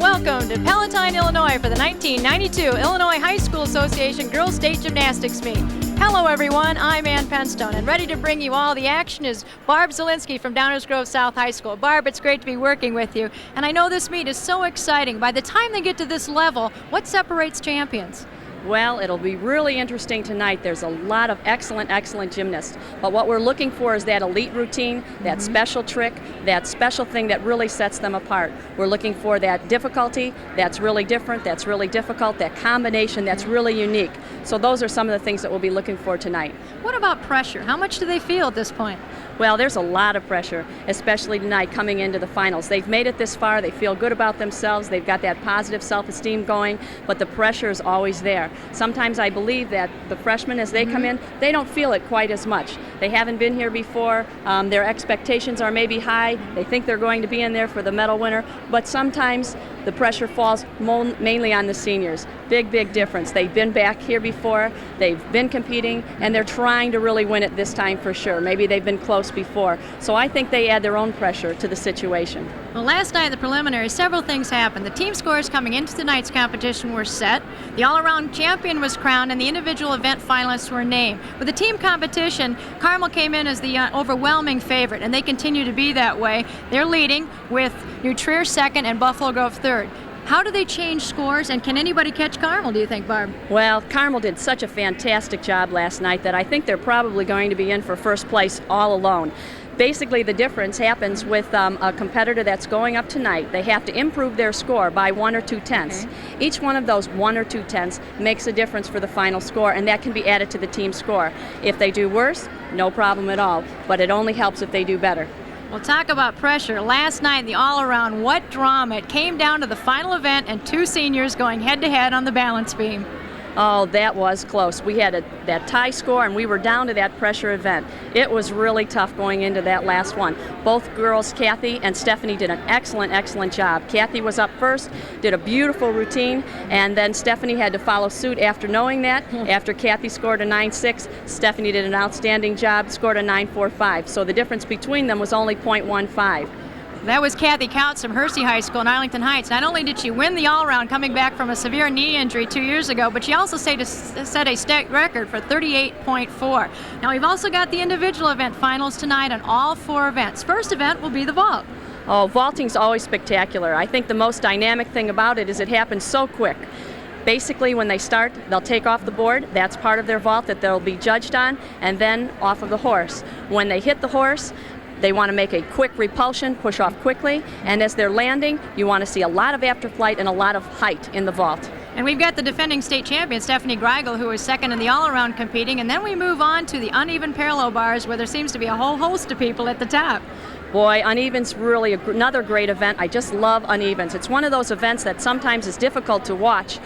Welcome to Palatine, Illinois for the 1992 Illinois High School Association Girls State Gymnastics Meet. Hello everyone, I'm Ann Penstone, and ready to bring you all the action is Barb Zielinski from Downers Grove South High School. Barb, it's great to be working with you, and I know this meet is so exciting. By the time they get to this level, what separates champions? Well, it'll be really interesting tonight. There's a lot of excellent gymnasts. But what we're looking for is that elite routine, that special trick, that special thing that really sets them apart. We're looking for that difficulty that's really different, that's really difficult, that combination that's really unique. So those are some of the things that we'll be looking for tonight. What about pressure? How much do they feel at this point? Well, there's a lot of pressure, especially tonight coming into the finals. They've made it this far, they feel good about themselves, they've got that positive self-esteem going, but the pressure is always there. Sometimes I believe that the freshmen, as they come in, they don't feel it quite as much. They haven't been here before, their expectations are maybe high, they think they're going to be in there for the medal winner, but sometimes the pressure falls mainly on the seniors. Big difference. They've been back here before, they've been competing, and they're trying to really win it this time for sure. Maybe they've been close before. So I think they add their own pressure to the situation. Well, last night in the preliminaries, several things happened. The team scores coming into tonight's competition were set, the all-around champion was crowned, and the individual event finalists were named. With the team competition, Carmel came in as the overwhelming favorite, and they continue to be that way. They're leading with New Trier second and Buffalo Grove third. How do they change scores, and can anybody catch Carmel, do you think, Barb? Well, Carmel did such a fantastic job last night that I think they're probably going to be in for first place all alone. Basically, the difference happens with a competitor that's going up tonight. They have to improve their score by 1 or 2 tenths. Okay. Each one of those 1 or 2 tenths makes a difference for the final score, and that can be added to the team score. If they do worse, no problem at all, but it only helps if they do better. Well, talk about pressure. Last night in the all-around, what drama. It came down to the final event and 2 seniors going head-to-head on the balance beam. Oh, that was close. We had that tie score, and we were down to that pressure event. It was really tough going into that last one. Both girls, Kathy and Stephanie, did an excellent job. Kathy was up first, did a beautiful routine, and then Stephanie had to follow suit after knowing that. After Kathy scored a 9.6, Stephanie did an outstanding job, scored a 9.45. So the difference between them was only 0.15. That was Kathy Couts from Hersey High School in Arlington Heights. Not only did she win the all-around coming back from a severe knee injury 2 years ago, but she also set a state record for 38.4. Now we've also got the individual event finals tonight on all 4 events. First event will be the vault. Oh, vaulting's always spectacular. I think the most dynamic thing about it is it happens so quick. Basically, when they start, they'll take off the board. That's part of their vault that they'll be judged on, and then off of the horse. When they hit the horse, they want to make a quick repulsion, push off quickly, and as they're landing, you want to see a lot of afterflight and a lot of height in the vault. And we've got the defending state champion, Stephanie Greigel, who is second in the all-around competing, and then we move on to the uneven parallel bars, where there seems to be a whole host of people at the top. Boy, uneven's really another great event. I just love unevens. It's one of those events that sometimes is difficult to watch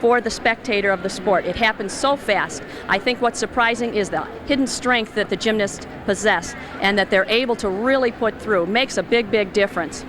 for the spectator of the sport. It happens so fast. I think what's surprising is the hidden strength that the gymnasts possess and that they're able to really put through. Makes a big difference.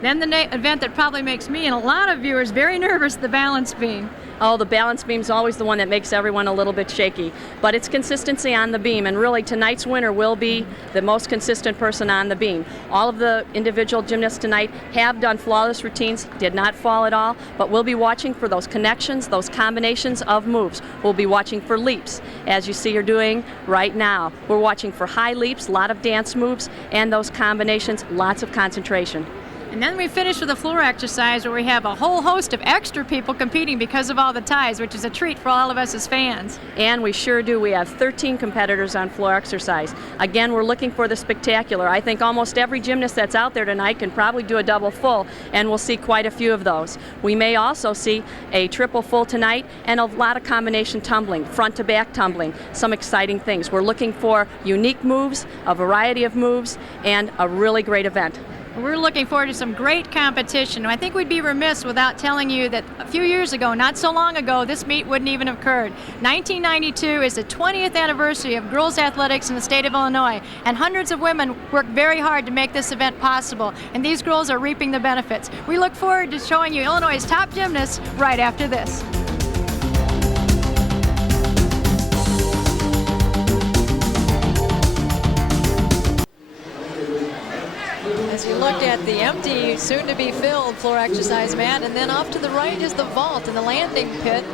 Then the event that probably makes me and a lot of viewers very nervous, the balance beam. Oh, the balance beam's always the one that makes everyone a little bit shaky. But it's consistency on the beam, and really tonight's winner will be the most consistent person on the beam. All of the individual gymnasts tonight have done flawless routines, did not fall at all, but we'll be watching for those connections, those combinations of moves. We'll be watching for leaps, as you see her doing right now. We're watching for high leaps, a lot of dance moves, and those combinations, lots of concentration. And then we finish with a floor exercise where we have a whole host of extra people competing because of all the ties, which is a treat for all of us as fans. And we sure do. We have 13 competitors on floor exercise. Again, we're looking for the spectacular. I think almost every gymnast that's out there tonight can probably do a double full, and we'll see quite a few of those. We may also see a triple full tonight and a lot of combination tumbling, front to back tumbling, some exciting things. We're looking for unique moves, a variety of moves, and a really great event. We're looking forward to some great competition. I think we'd be remiss without telling you that a few years ago, not so long ago, this meet wouldn't even have occurred. 1992 is the 20th anniversary of girls athletics in the state of Illinois, and hundreds of women worked very hard to make this event possible, and these girls are reaping the benefits. We look forward to showing you Illinois' top gymnasts right after this. As you look at with the empty, soon-to-be filled floor exercise mat. And then off to the right is the vault and the landing pit.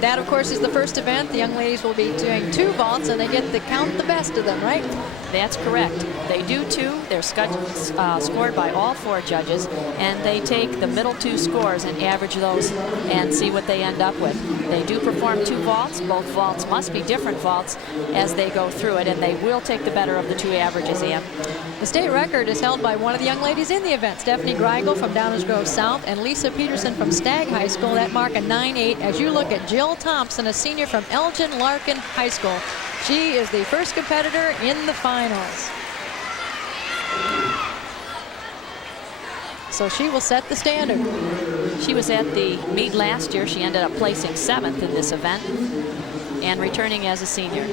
That, of course, is the first event. The young ladies will be doing 2 vaults, and they get to count the best of them, right? That's correct. They do 2. They're scored by all 4 judges, and they take the middle 2 scores and average those and see what they end up with. They do perform 2 vaults. Both vaults must be different vaults as they go through it, and they will take the better of the 2 averages, Ann. The state record is held by one of the young ladies in the event, Stephanie Greigel from Downers Grove South and Lisa Peterson from Stagg High School. That mark a 9.8 as you look at Jill Thompson, a senior from Elgin Larkin High School. She is the first competitor in the finals. So she will set the standard. She was at the meet last year. She ended up placing 7th in this event and returning as a senior.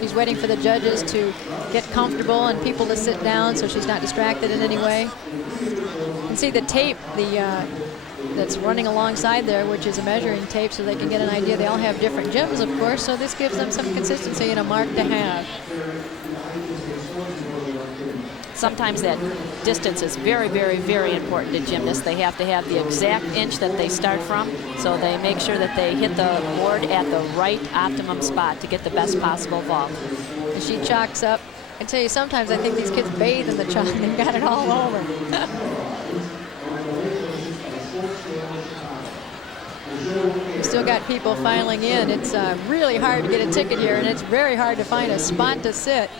She's waiting for the judges to get comfortable and people to sit down so she's not distracted in any way. You can see the tape that's running alongside there, which is a measuring tape, so they can get an idea. They all have different gyms, of course, so this gives them some consistency and a mark to have. Sometimes that distance is very, very, very important to gymnasts. They have to have the exact inch that they start from, so they make sure that they hit the board at the right optimum spot to get the best possible vault. And she chalks up. I tell you, sometimes I think these kids bathe in the chalk. They've got it all over. We've still got people filing in. It's really hard to get a ticket here, and it's very hard to find a spot to sit.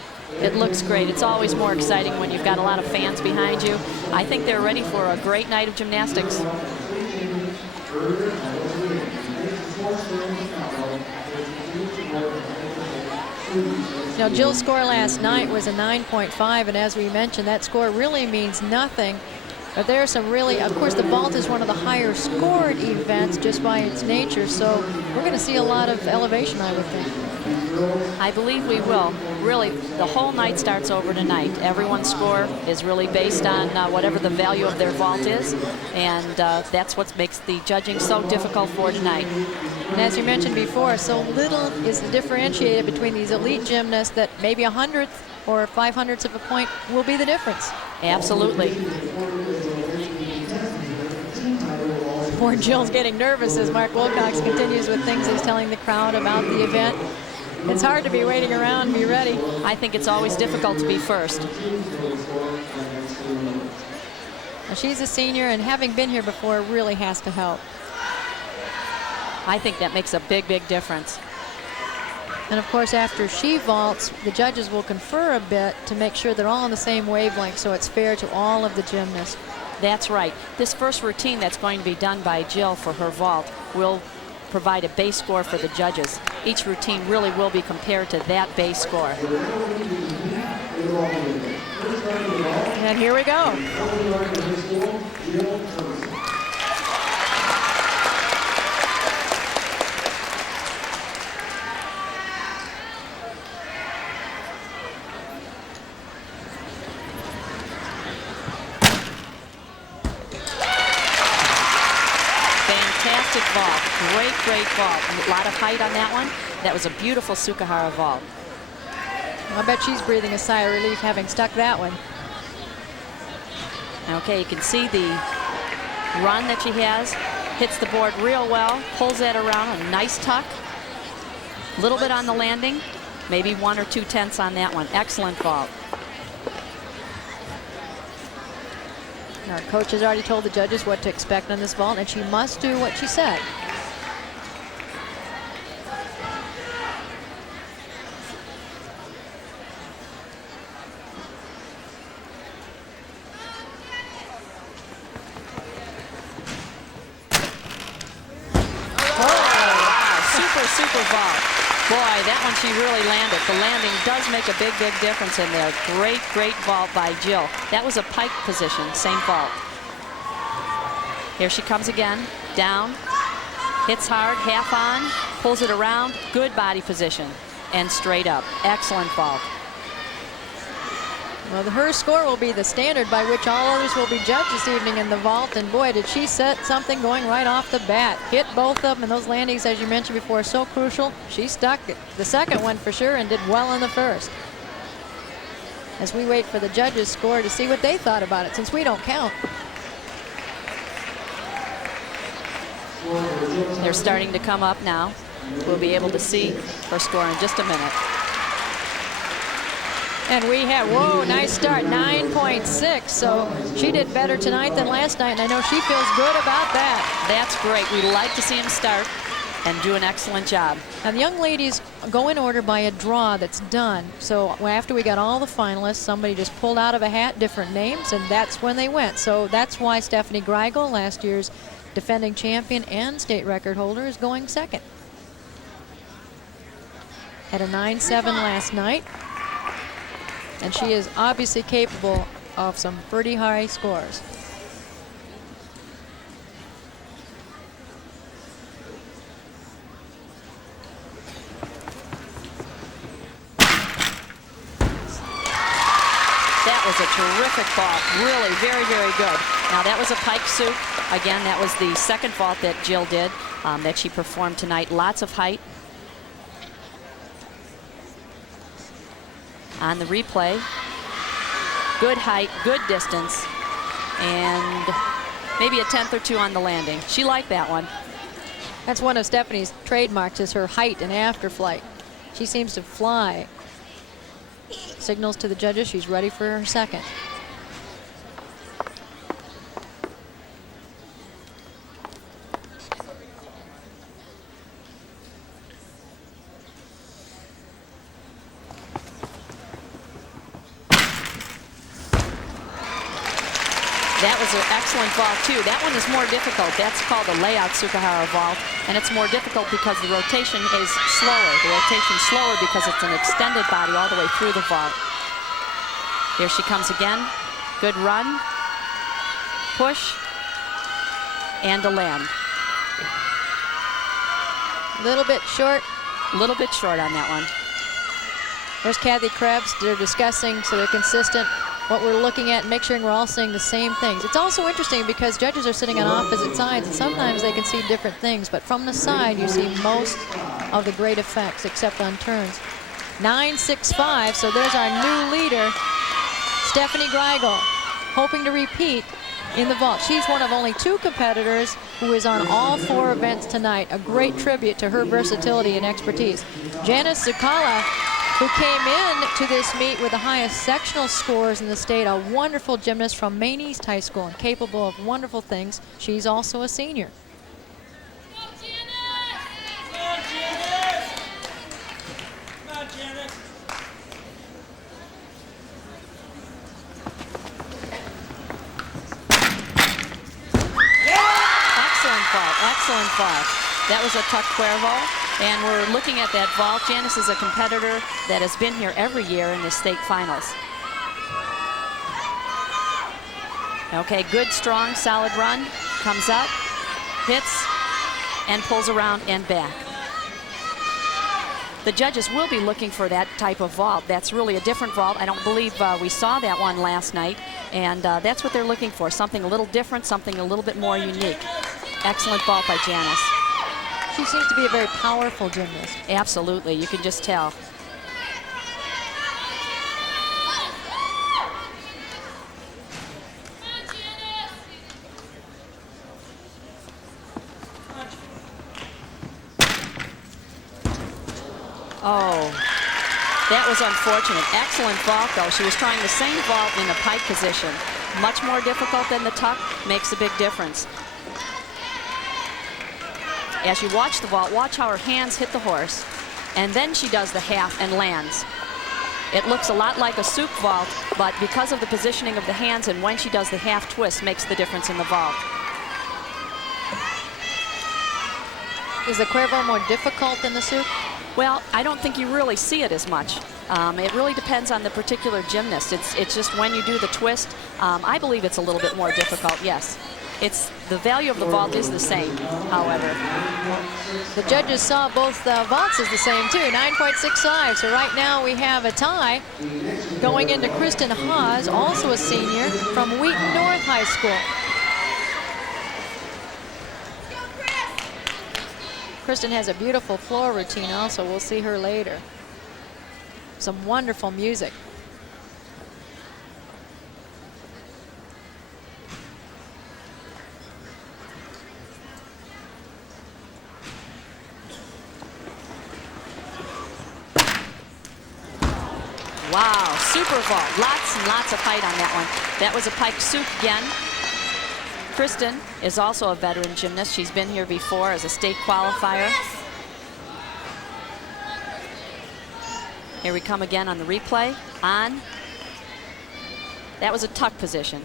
It looks great. It's always more exciting when you've got a lot of fans behind you. I think they're ready for a great night of gymnastics. Now, Jill's score last night was a 9.5, and as we mentioned, that score really means nothing. But there are some really, of course, the vault is one of the higher scored events just by its nature, so we're going to see a lot of elevation, I would think. I believe we will. Really, the whole night starts over tonight. Everyone's score is really based on whatever the value of their vault is, and that's what makes the judging so difficult for tonight. And as you mentioned before, so little is differentiated between these elite gymnasts that maybe 100th or 500ths of a point will be the difference. Absolutely. Poor Jill's getting nervous as Mark Wilcox continues with things he's telling the crowd about the event. It's hard to be waiting around and be ready. I think it's always difficult to be first. Well, she's a senior, and having been here before really has to help. I think that makes a big, big difference. And of course, after she vaults, the judges will confer a bit to make sure they're all on the same wavelength, so it's fair to all of the gymnasts. That's right. This first routine that's going to be done by Jill for her vault will provide a base score for the judges. Each routine really will be compared to that base score. And here we go. Vault. Great vault. A lot of height on that one. That was a beautiful Sukahara vault. I bet she's breathing a sigh of relief having stuck that one. Okay, you can see the run that she has. Hits the board real well. Pulls that around. A nice tuck. A little bit on the landing. Maybe 1 or 2 tenths on that one. Excellent vault. Our coach has already told the judges what to expect on this vault, and she must do what she said. Super vault. Boy, that one she really landed. The landing does make a big, big difference in there. Great vault by Jill. That was a pike position, same vault. Here she comes again, down, hits hard, half on, pulls it around, good body position, and straight up. Excellent vault. Well, her score will be the standard by which all others will be judged this evening in the vault, and boy, did she set something going right off the bat. Hit both of them, and those landings, as you mentioned before, are so crucial. She stuck the second one for sure and did well in the first. as we wait for the judges' score to see what they thought about it, since we don't count. They're starting to come up now. We'll be able to see her score in just a minute. And we have, whoa, nice start, 9.6. So she did better tonight than last night, and I know she feels good about that. That's great. We like to see him start and do an excellent job. Now the young ladies go in order by a draw that's done. So after we got all the finalists, somebody just pulled out of a hat different names, and that's when they went. So that's why Stephanie Greigel, last year's defending champion and state record holder, is going second. Had a 9-7 last night, and she is obviously capable of some pretty high scores. That was a terrific vault. Really very, very good. Now that was a pike soup. Again, that was the second vault that Jill did, that she performed tonight. Lots of height. On the replay, good height, good distance, and maybe a tenth or two on the landing. She liked that one. That's one of Stephanie's trademarks, is her height and after flight. She seems to fly. Signals to the judges she's ready for her second. That was an excellent vault too. That one is more difficult. That's called a layout Tsukahara vault, and it's more difficult because the rotation is slower. The rotation's slower because it's an extended body all the way through the vault. Here she comes again. Good run, push, and a land. Little bit short. A little bit short on that one. There's Kathy Krebs. They're discussing so they're consistent what we're looking at and make sure we're all seeing the same things. It's also interesting because judges are sitting on opposite sides, and sometimes they can see different things, but from the side you see most of the great effects except on turns. 9.65, so there's our new leader, Stephanie Greigel, hoping to repeat in the vault. She's one of only 2 competitors who is on all 4 events tonight. A great tribute to her versatility and expertise. Janice Zukala, who came in to this meet with the highest sectional scores in the state, a wonderful gymnast from Maine East High School and capable of wonderful things. She's also a senior. Excellent vault. That was a tuck cuervo, and we're looking at that vault. Janice is a competitor that has been here every year in the state finals. Okay, good, strong, solid run. Comes up, hits, and pulls around and back. The judges will be looking for that type of vault. That's really a different vault. I don't believe we saw that one last night, and that's what they're looking for, something a little different, something a little bit more unique. Excellent vault by Janice. She seems to be a very powerful gymnast. Absolutely, you can just tell. Oh, that was unfortunate. Excellent vault, though. She was trying the same vault in the pike position. Much more difficult than the tuck, makes a big difference. As you watch the vault, watch how her hands hit the horse, and then she does the half and lands. It looks a lot like a soup vault, but because of the positioning of the hands and when she does the half twist makes the difference in the vault. Is the cuervo more difficult than the soup? Well, I don't think you really see it as much. It really depends on the particular gymnast. It's just when you do the twist. I believe it's a little bit more difficult, yes. It's the value of the vault is the same, however. The judges saw both vaults as the same too, 9.65. So right now we have a tie going into Kristen Haas, also a senior from Wheaton North High School. Kristen has a beautiful floor routine also. We'll see her later. Some wonderful music. Wow, super vault. Lots and lots of height on that one. That was a pike soup again. Kristen is also a veteran gymnast. She's been here before as a state qualifier. Here we come again on the replay. On. That was a tuck position.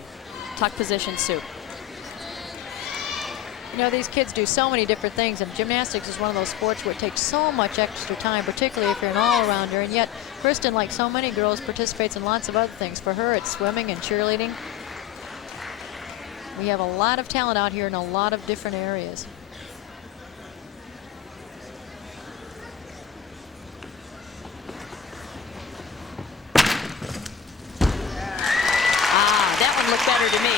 Tuck position soup. You know, these kids do so many different things, and gymnastics is one of those sports where it takes so much extra time, particularly if you're an all-arounder. And yet, Kristen, like so many girls, participates in lots of other things. For her, it's swimming and cheerleading. We have a lot of talent out here in a lot of different areas. That one looked better to me.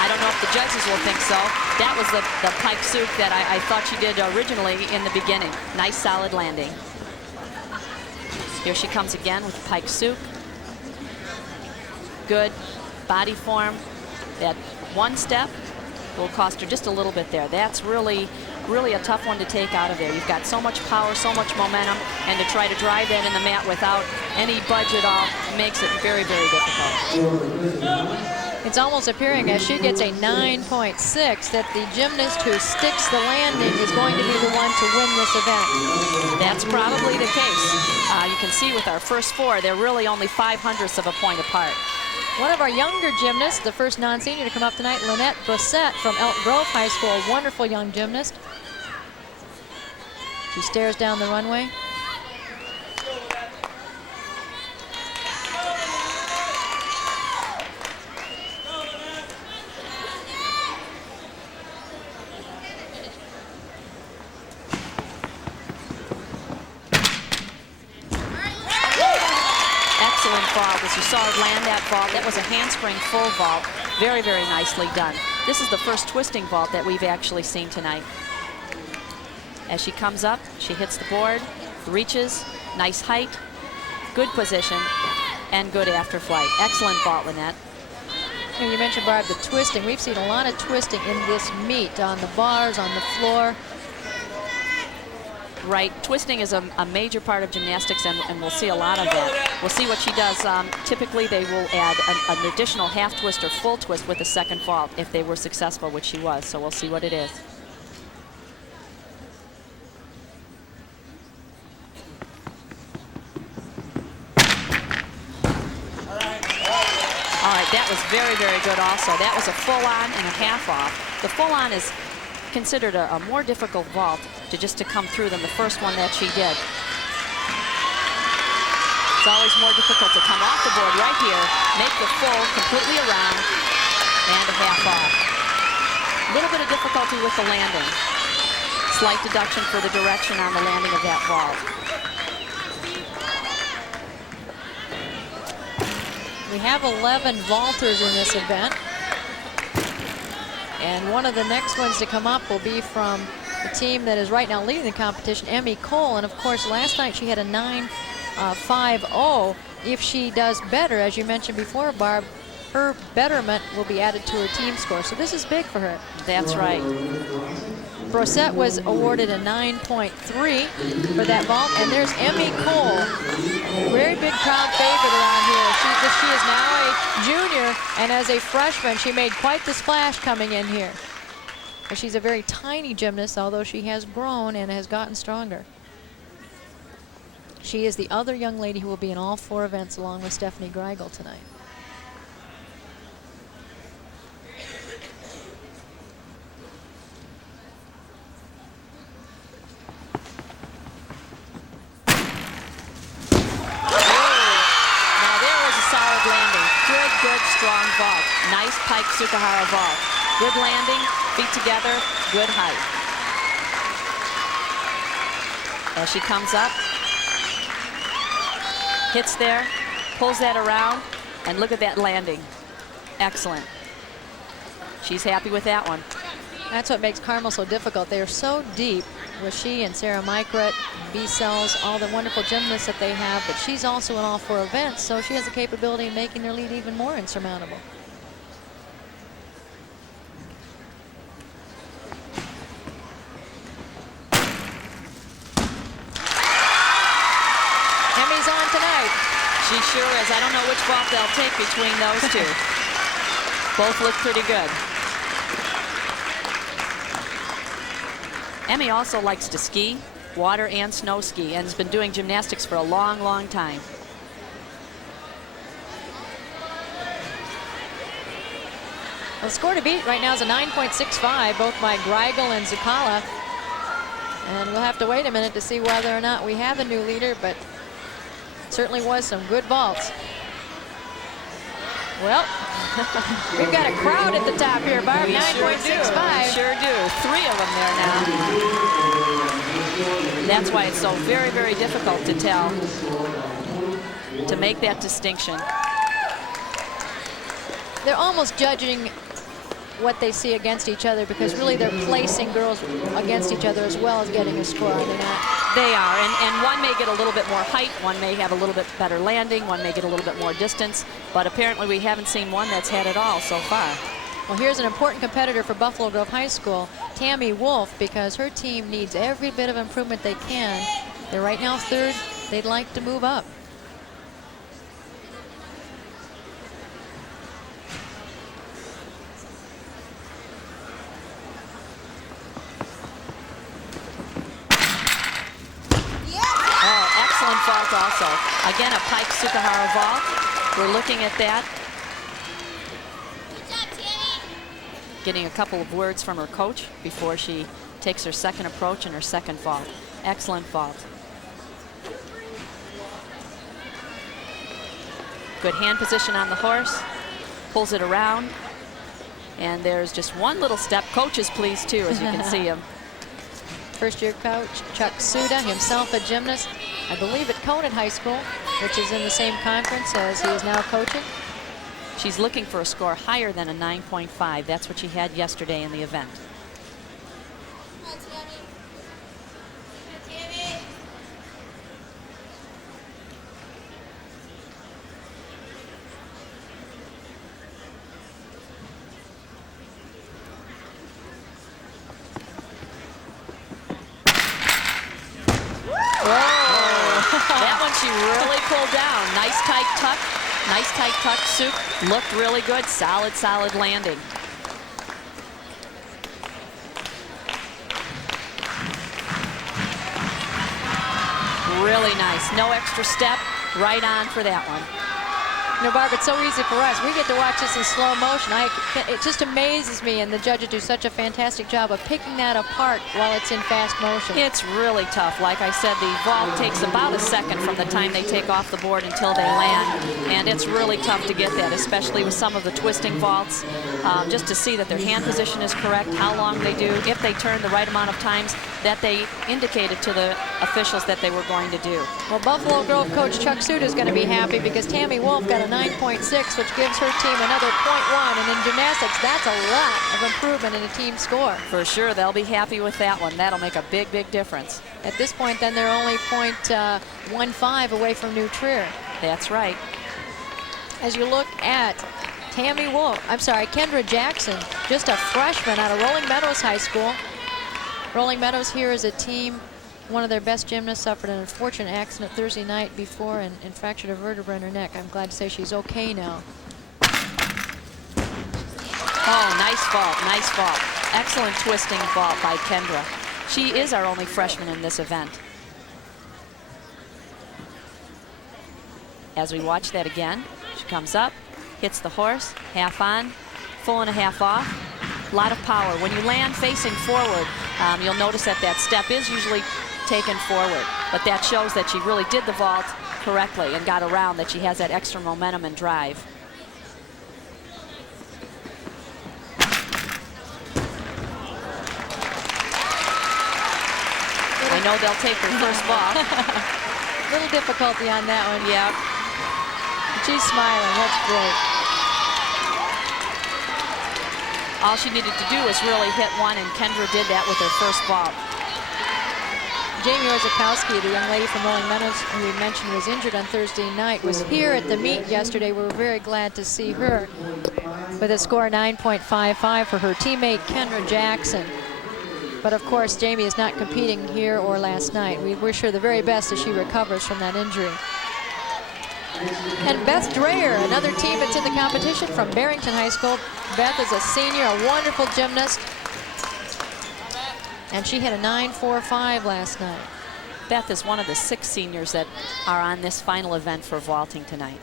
I don't know if the judges will think so. That was the pike soup that I thought she did originally in the beginning. Nice solid landing. Here she comes again with pike soup. Good body form. That one step will cost her just a little bit there. That's really a tough one to take out of there. You've got so much power, so much momentum, and to try to drive that in the mat without any budge at all makes it very, very difficult. It's almost appearing, as she gets a 9.6, that the gymnast who sticks the landing is going to be the one to win this event. That's probably the case. You can see with our first four, they're really only 0.05 of a point apart. One of our younger gymnasts, the first non-senior to come up tonight, Lynette Brissette from Elk Grove High School, a wonderful young gymnast. She stares down the runway. As you saw her land that vault, that was a handspring full vault. Very, very nicely done. This is the first twisting vault that we've actually seen tonight. As she comes up, she hits the board, reaches, nice height, good position, and good after flight. Excellent vault, Lynette. You mentioned, Barb, the twisting. We've seen a lot of twisting in this meet, on the bars, on the floor. Right, twisting is a major part of gymnastics, and we'll see a lot of that. We'll see what she does. Typically, they will add an additional half twist or full twist with a second vault if they were successful, which she was. So we'll see what it is. All right, that was very, very good also. That was a full on and a half off. The full on is considered a more difficult vault to come through than the first one that she did. It's always more difficult to come off the board right here, make the full completely around, and a half off. A little bit of difficulty with the landing. Slight deduction for the direction on the landing of that vault. We have 11 vaulters in this event. And one of the next ones to come up will be from the team that is right now leading the competition, Emmy Cole. And of course, last night she had a 9.50. If she does better, as you mentioned before, Barb, her betterment will be added to her team score. So this is big for her. That's right. Brissette was awarded a 9.3 for that vault. And there's Emmy Cole, very big crowd favorite around here. She is now a junior, and as a freshman, she made quite the splash coming in here. But she's a very tiny gymnast, although she has grown and has gotten stronger. She is the other young lady who will be in all four events along with Stephanie Greigel tonight. Good, strong vault. Nice pike Sukahara vault. Good landing, feet together, good height. As she comes up, hits there, pulls that around, and look at that landing. Excellent. She's happy with that one. That's what makes Carmel so difficult. They are so deep with she and Sarah Mykret, B-Cells, all the wonderful gymnasts that they have, but she's also in all four events, so she has the capability of making their lead even more insurmountable. Emmy's on tonight. She sure is. I don't know which vault they'll take between those two. Both look pretty good. Emmy also likes to ski, water and snow ski, and has been doing gymnastics for a long, long time. The score to beat right now is a 9.65, both by Greigel and Zukala. And we'll have to wait a minute to see whether or not we have a new leader, but certainly was some good vaults. Well, we've got a crowd at the top here, Barb. 9.65. Sure do. 3 of them there now. That's why it's so very, very difficult to tell, to make that distinction. They're almost judging what they see against each other, because really they're placing girls against each other as well as getting a score, are they not? They are, and one may get a little bit more height, one may have a little bit better landing, one may get a little bit more distance, but apparently we haven't seen one that's had it all so far. Well, here's an important competitor for Buffalo Grove High School, Tammy Wolf, because her team needs every bit of improvement they can. They're right now 3rd. They'd like to move up. Vault also. Again, a Pike Sukahara vault. We're looking at that. Good job, Tammy. Getting a couple of words from her coach before she takes her second approach and her second vault. Excellent vault. Good hand position on the horse. Pulls it around. And there's just one little step. Coach is pleased too, as you can see him. First-year coach Chuck Suda, himself a gymnast, I believe at Conant High School, which is in the same conference as he is now coaching. She's looking for a score higher than a 9.5. That's what she had yesterday in the event. Come on, Tammy. Come on, Tammy. That one she really pulled down. Nice tight tuck. Nice tight tuck. Suk looked really good. Solid, solid landing. Really nice. No extra step. Right on for that one. You know, Barb, it's so easy for us. We get to watch this in slow motion. It just amazes me, and the judges do such a fantastic job of picking that apart while it's in fast motion. It's really tough. Like I said, the vault takes about a second from the time they take off the board until they land, and it's really tough to get that, especially with some of the twisting vaults, just to see that their hand position is correct, how long they do, if they turn the right amount of times that they indicated to the officials that they were going to do. Well, Buffalo Grove coach Chuck Suda is going to be happy, because Tammy Wolf got a 9.6, which gives her team another 0.1, and in gymnastics, that's a lot of improvement in a team score. For sure, they'll be happy with that one. That'll make a big, big difference. At this point, then, they're only 0.15 away from New Trier. That's right. As you look at Tammy Wolf, I'm sorry, Kendra Jackson, just a freshman out of Rolling Meadows High School. Rolling Meadows here is a team. One of their best gymnasts suffered an unfortunate accident Thursday night before and fractured a vertebra in her neck. I'm glad to say she's okay now. Oh, nice vault, nice vault. Excellent twisting vault by Kendra. She is our only freshman in this event. As we watch that again, she comes up, hits the horse, half on, full and a half off. A lot of power. When you land facing forward, you'll notice that that step is usually taken forward, but that shows that she really did the vault correctly and got around, that she has that extra momentum and drive. I know they'll take their first ball. Little difficulty on that one. Yeah. She's smiling. That's great. All she needed to do was really hit one, and Kendra did that with her first ball. Jamie Orzakowski, the young lady from Rolling Meadows who we mentioned was injured on Thursday night, was here at the meet yesterday. We were very glad to see her with a score 9.55 for her teammate Kendra Jackson. But of course, Jamie is not competing here or last night. We wish her the very best as she recovers from that injury. And Beth Dreyer, another team that's in the competition from Barrington High School. Beth is a senior, a wonderful gymnast. And she had a 9.45 last night. Beth is one of the 6 seniors that are on this final event for vaulting tonight.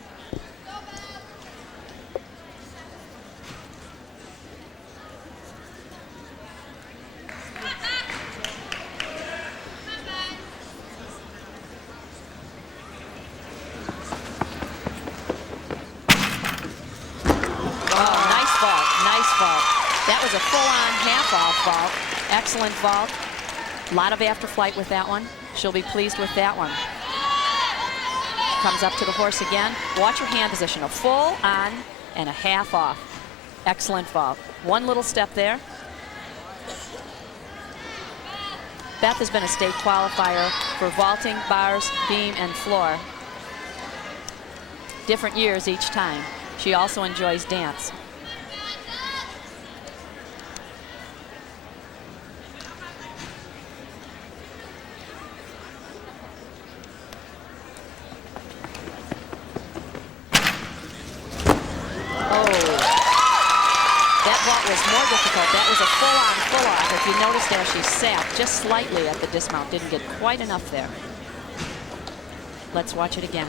That was a full-on half-off vault. Excellent vault. A lot of afterflight with that one. She'll be pleased with that one. Comes up to the horse again. Watch her hand position. A full-on and a half-off. Excellent vault. One little step there. Beth has been a state qualifier for vaulting, bars, beam, and floor. Different years each time. She also enjoys dance. That was a full-on, full-off. If you notice there, she sat just slightly at the dismount. Didn't get quite enough there. Let's watch it again.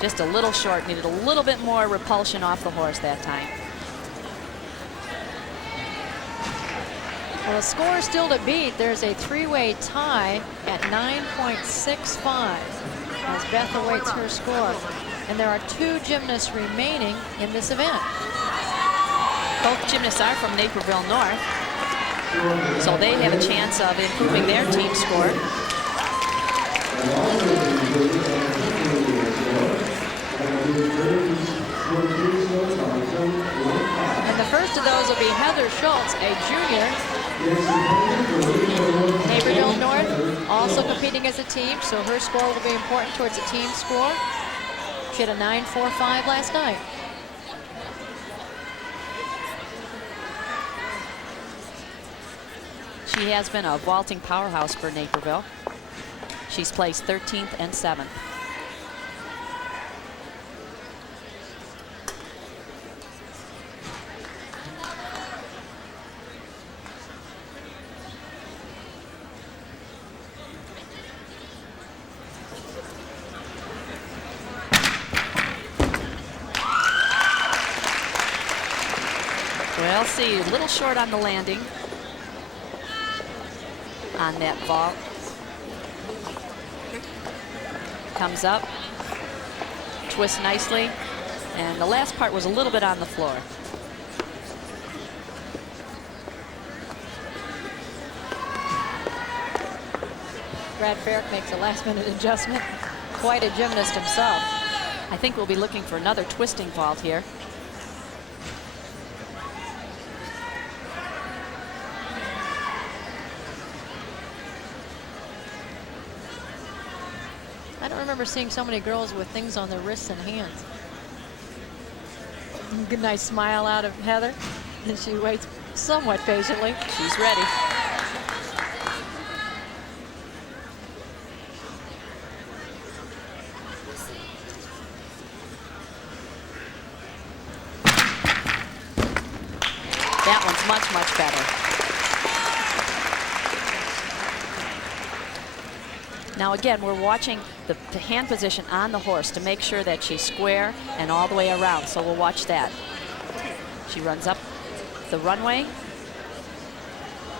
Just a little short. Needed a little bit more repulsion off the horse that time. Well, the score is still to beat. There's a 3-way tie at 9.65 as Beth awaits her score. And there are 2 gymnasts remaining in this event. Both gymnasts are from Naperville North, so they have a chance of improving their team score. And the first of those will be Heather Schultz, a junior. Naperville North also competing as a team, so her score will be important towards the team score. She had a 9.45 last night. She has been a vaulting powerhouse for Naperville. She's placed 13th and 7th. Well, see, a little short on the landing on that vault. Comes up, twists nicely, and the last part was a little bit on the floor. Brad Farrick makes a last-minute adjustment. Quite a gymnast himself. I think we'll be looking for another twisting vault here. I don't remember seeing so many girls with things on their wrists and hands. Good nice smile out of Heather, and she waits somewhat patiently. She's ready. That one's much, much better. Now again, we're watching the hand position on the horse to make sure that she's square and all the way around, so we'll watch that. She runs up the runway,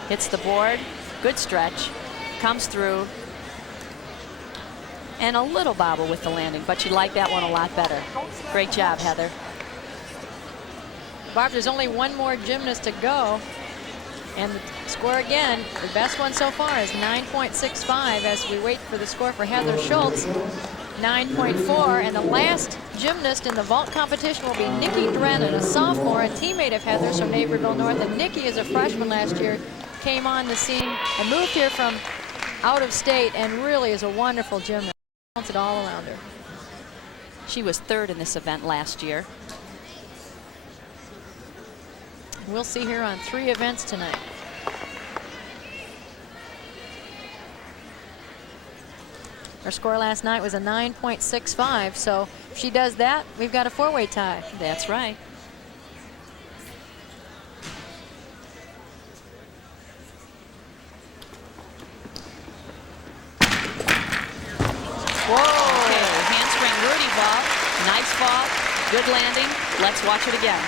hits the board, good stretch, comes through, and a little bobble with the landing, but she liked that one a lot better. Great job, Heather. Barb, there's only one more gymnast to go. And the score again, the best one so far is 9.65 as we wait for the score for Heather Schultz, 9.4. And the last gymnast in the vault competition will be Nikki Drennan, a sophomore, a teammate of Heather's from Naperville North. And Nikki is a freshman last year, came on the scene and moved here from out of state and really is a wonderful gymnast. Talented all around her. She was 3rd in this event last year. We'll see her on 3 events tonight. Her score last night was a 9.65, so if she does that, we've got a 4-way tie. That's right. Whoa! Okay, handspring Rudy vault. Nice vault. Good landing. Let's watch it again.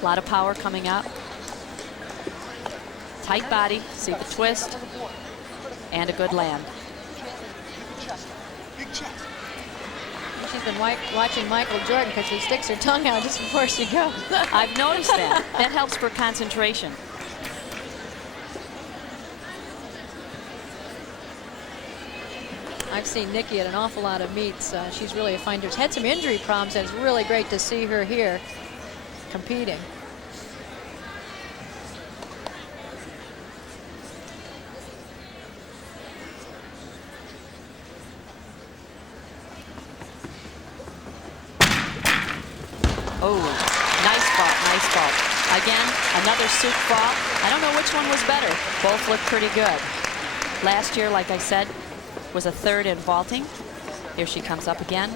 A lot of power coming up. Tight body. See the twist. And a good land. She's been watching Michael Jordan because she sticks her tongue out just before she goes. I've noticed that. That helps for concentration. I've seen Nikki at an awful lot of meets. She's really a finder. She's had some injury problems, and it's really great to see her here competing. Oh, nice vault, nice vault. Again, another soup vault. I don't know which one was better. Both look pretty good. Last year, like I said, was a third in vaulting. Here she comes up again.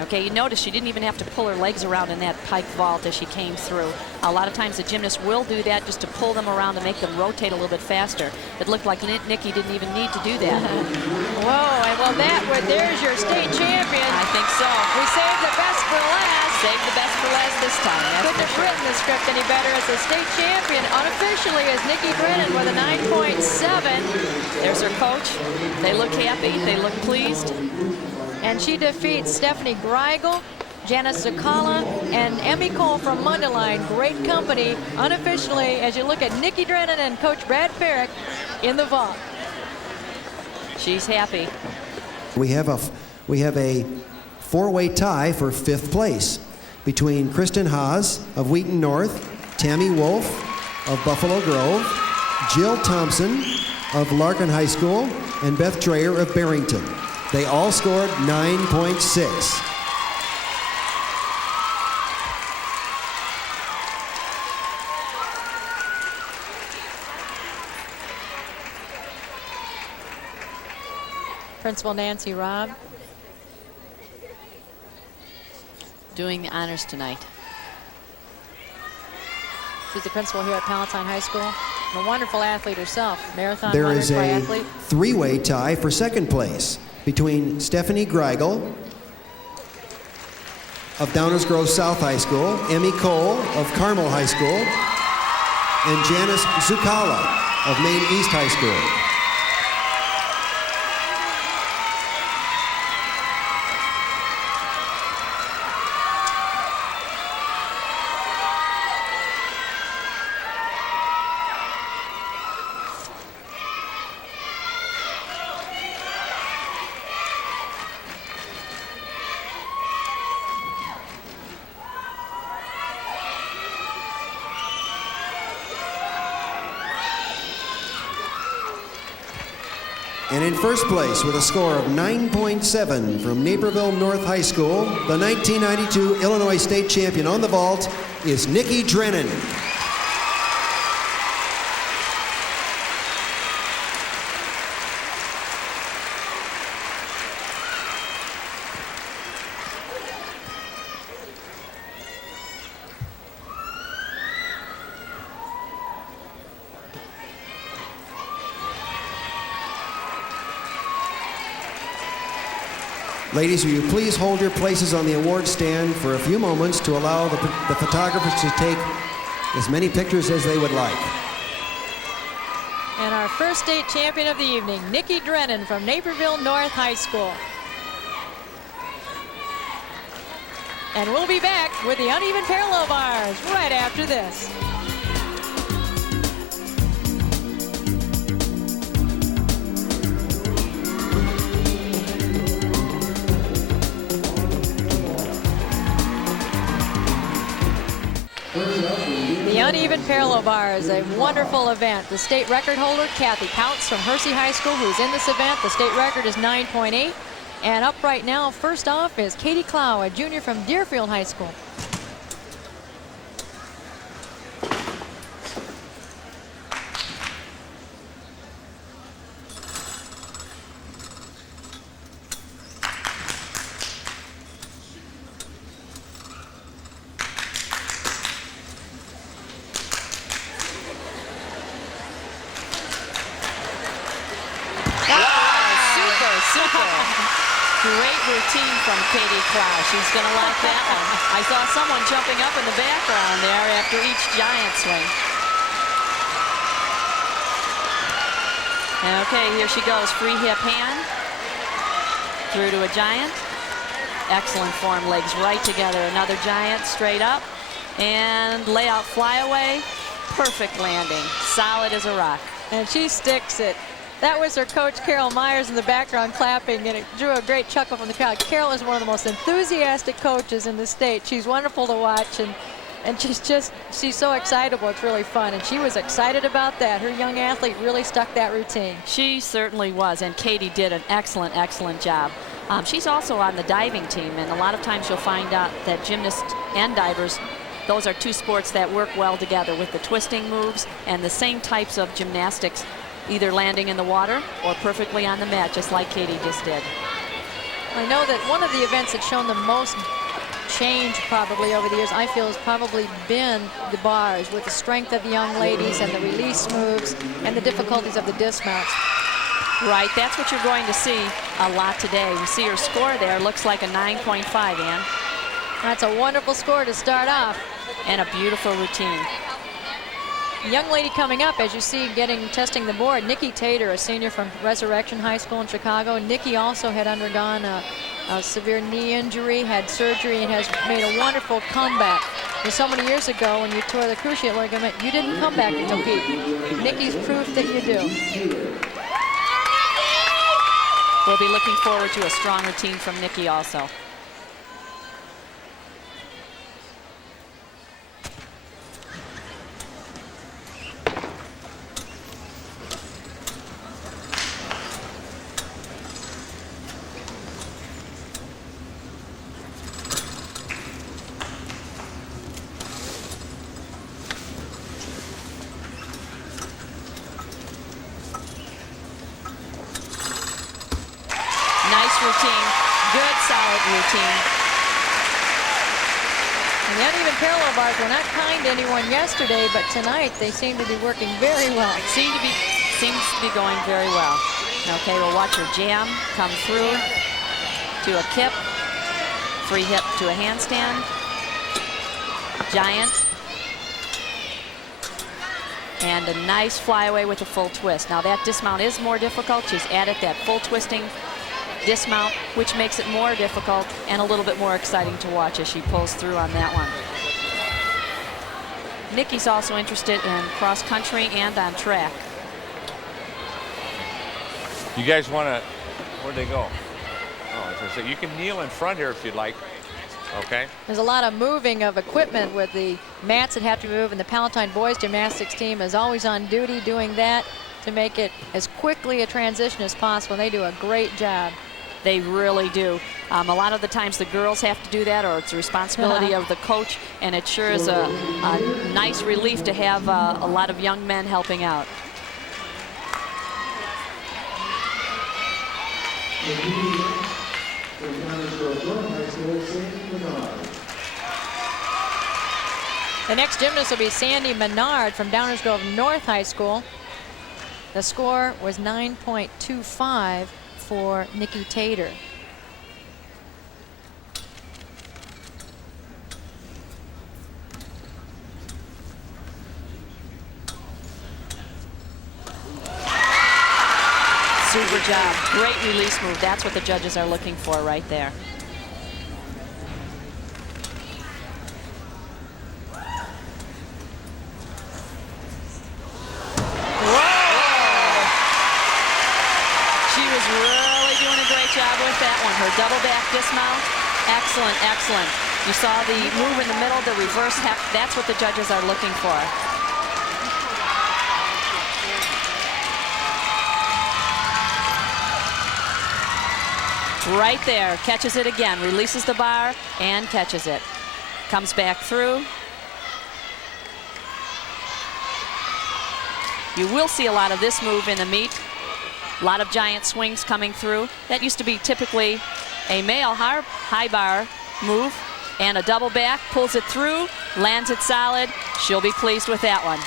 Okay, you notice she didn't even have to pull her legs around in that pike vault as she came through. A lot of times the gymnast will do that just to pull them around to make them rotate a little bit faster. It looked like Nikki didn't even need to do that. Whoa, and well, there's your state champion. I think so. We saved the best for last. Saved the best for last this time. Couldn't have written the script any better. As the state champion unofficially is Nikki Drennan with a 9.7. There's her coach. They look happy. They look pleased. And she defeats Stephanie Greigel, Janice Zucala, and Emmy Cole from Mundelein. Great company, unofficially, as you look at Nikki Drennan and Coach Brad Farrick in the vault. She's happy. We have a 4-way tie for 5th place between Kristen Haas of Wheaton North, Tammy Wolf of Buffalo Grove, Jill Thompson of Larkin High School, and Beth Dreyer of Barrington. They all scored 9.6. Principal Nancy Robb. Doing the honors tonight. She's the principal here at Palatine High School. A wonderful athlete herself, marathon There runner, is a triathlete. 3-way tie for 2nd place between Stephanie Greigel of Downers Grove South High School, Emmy Cole of Carmel High School, and Janice Zucala of Maine East High School. And in 1st place with a score of 9.7 from Naperville North High School, the 1992 Illinois State Champion on the vault is Nikki Drennan. Ladies, will you please hold your places on the award stand for a few moments to allow the photographers to take as many pictures as they would like. And our first state champion of the evening, Nikki Drennan from Naperville North High School. And we'll be back with the uneven parallel bars right after this. The uneven parallel bar is a wonderful event. The state record holder, Kathy Pouts from Hersey High School, who's in this event. The state record is 9.8. And up right now, first off, is Katie Clow, a junior from Deerfield High School. routine from Katie Klaus. She's going to like that one. I saw someone jumping up in the background there after each giant swing. Okay, here she goes. Free hip hand. Through to a giant. Excellent form. Legs right together. Another giant straight up. And layout flyaway. Perfect landing. Solid as a rock. And she sticks it. That was her coach, Carol Myers, in the background clapping, and it drew a great chuckle from the crowd. Carol is one of the most enthusiastic coaches in the state. She's wonderful to watch, and she's so excitable. It's really fun, and she was excited about that. Her young athlete really stuck that routine. She certainly was, and Katie did an excellent, excellent job. She's also on the diving team, and a lot of times you'll find out that gymnasts and divers, those are two sports that work well together with the twisting moves and the same types of gymnastics, either landing in the water or perfectly on the mat, just like Katie just did. I know that one of the events that's shown the most change probably over the years, I feel, has probably been the bars, with the strength of the young ladies and the release moves and the difficulties of the dismounts. Right, that's what you're going to see a lot today. We see her score there, looks like a 9.5, Ann. That's a wonderful score to start off. And a beautiful routine. Young lady coming up, as you see, testing the board, Nikki Tater, a senior from Resurrection High School in Chicago. Nikki also had undergone a severe knee injury, had surgery, and has made a wonderful comeback. And so many years ago, when you tore the cruciate ligament, you didn't come back and compete. Nikki's proof that you do. We'll be looking forward to a strong routine from Nikki also. Routine, good solid routine. And the uneven parallel bars were not kind to anyone yesterday, but tonight they seem to be working very well. Seems to be going very well. Okay, we'll watch her jam come through to a kip, free hip to a handstand, giant, and a nice flyaway with a full twist. Now that dismount is more difficult. She's added that full twisting dismount, which makes it more difficult and a little bit more exciting to watch as she pulls through on that one. Nikki's also interested in cross country and on track. You guys want to, where'd they go? Oh, so you can kneel in front here if you'd like. Okay. There's a lot of moving of equipment with the mats that have to move, and the Palatine boys gymnastics team is always on duty doing that to make it as quickly a transition as possible. They do a great job. They really do. A lot of the times the girls have to do that, or it's the responsibility of the coach, and it sure is a nice relief to have a lot of young men helping out. The next gymnast will be Sandy Menard from Downers Grove North High School. The score was 9.25 for Nikki Tater. Super job. Great release move. That's what the judges are looking for right there. Job with that one. Her double back dismount, excellent, excellent. You saw the move in the middle, the reverse hep. That's what the judges are looking for. Right there, catches it again, releases the bar and catches it. Comes back through. You will see a lot of this move in the meet. A lot of giant swings coming through. That used to be typically a male high bar move, and a double back, pulls it through, lands it solid. She'll be pleased with that one.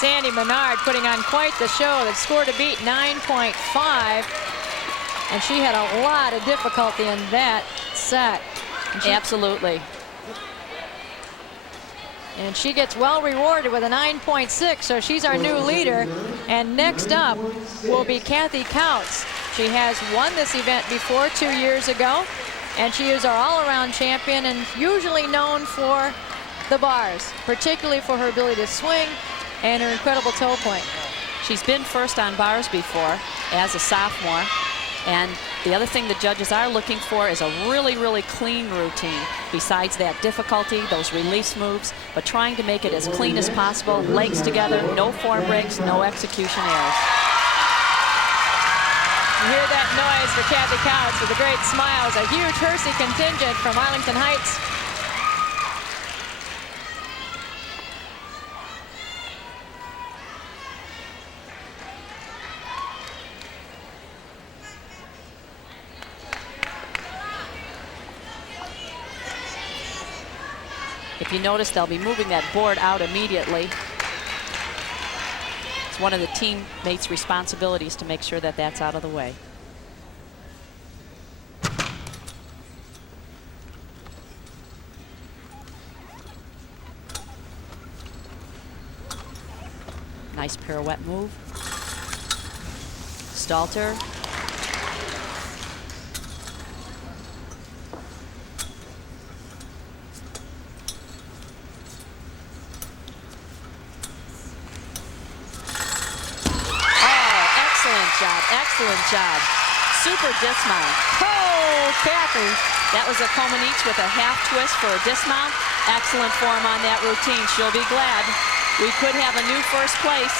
Sandy Menard putting on quite the show. That score to beat 9.5. And she had a lot of difficulty in that set. Absolutely. And she gets well rewarded with a 9.6, so she's our new leader. And next up will be Kathy Couts. She has won this event before 2 years ago, and she is our all-around champion and usually known for the bars, particularly for her ability to swing and her incredible toe point. She's been first on bars before as a sophomore. And the other thing the judges are looking for is a really, really clean routine. Besides that difficulty, those release moves, but trying to make it as clean as possible, legs together, no form breaks, no execution errors. You hear that noise for Kathy Couts with a great smile. It's a huge Hersey contingent from Arlington Heights. If you notice, they'll be moving that board out immediately. It's one of the teammates' responsibilities to make sure that that's out of the way. Nice pirouette move. Stalter. Excellent job. Super dismount. Oh, Kathy. That was a Comaneci with a half twist for a dismount. Excellent form on that routine. She'll be glad. We could have a new first place.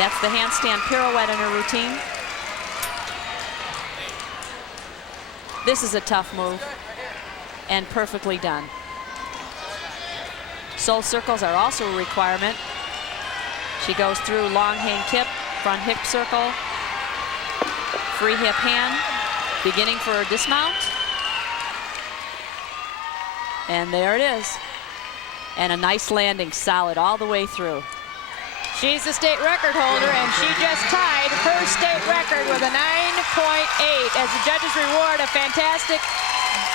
That's the handstand pirouette in her routine. This is a tough move and perfectly done. Soul circles are also a requirement. She goes through long hang kip, front hip circle, free hip hand, beginning for a dismount. And there it is. And a nice landing, solid all the way through. She's the state record holder, and she just tied her state record with a 9.8 as the judges reward a fantastic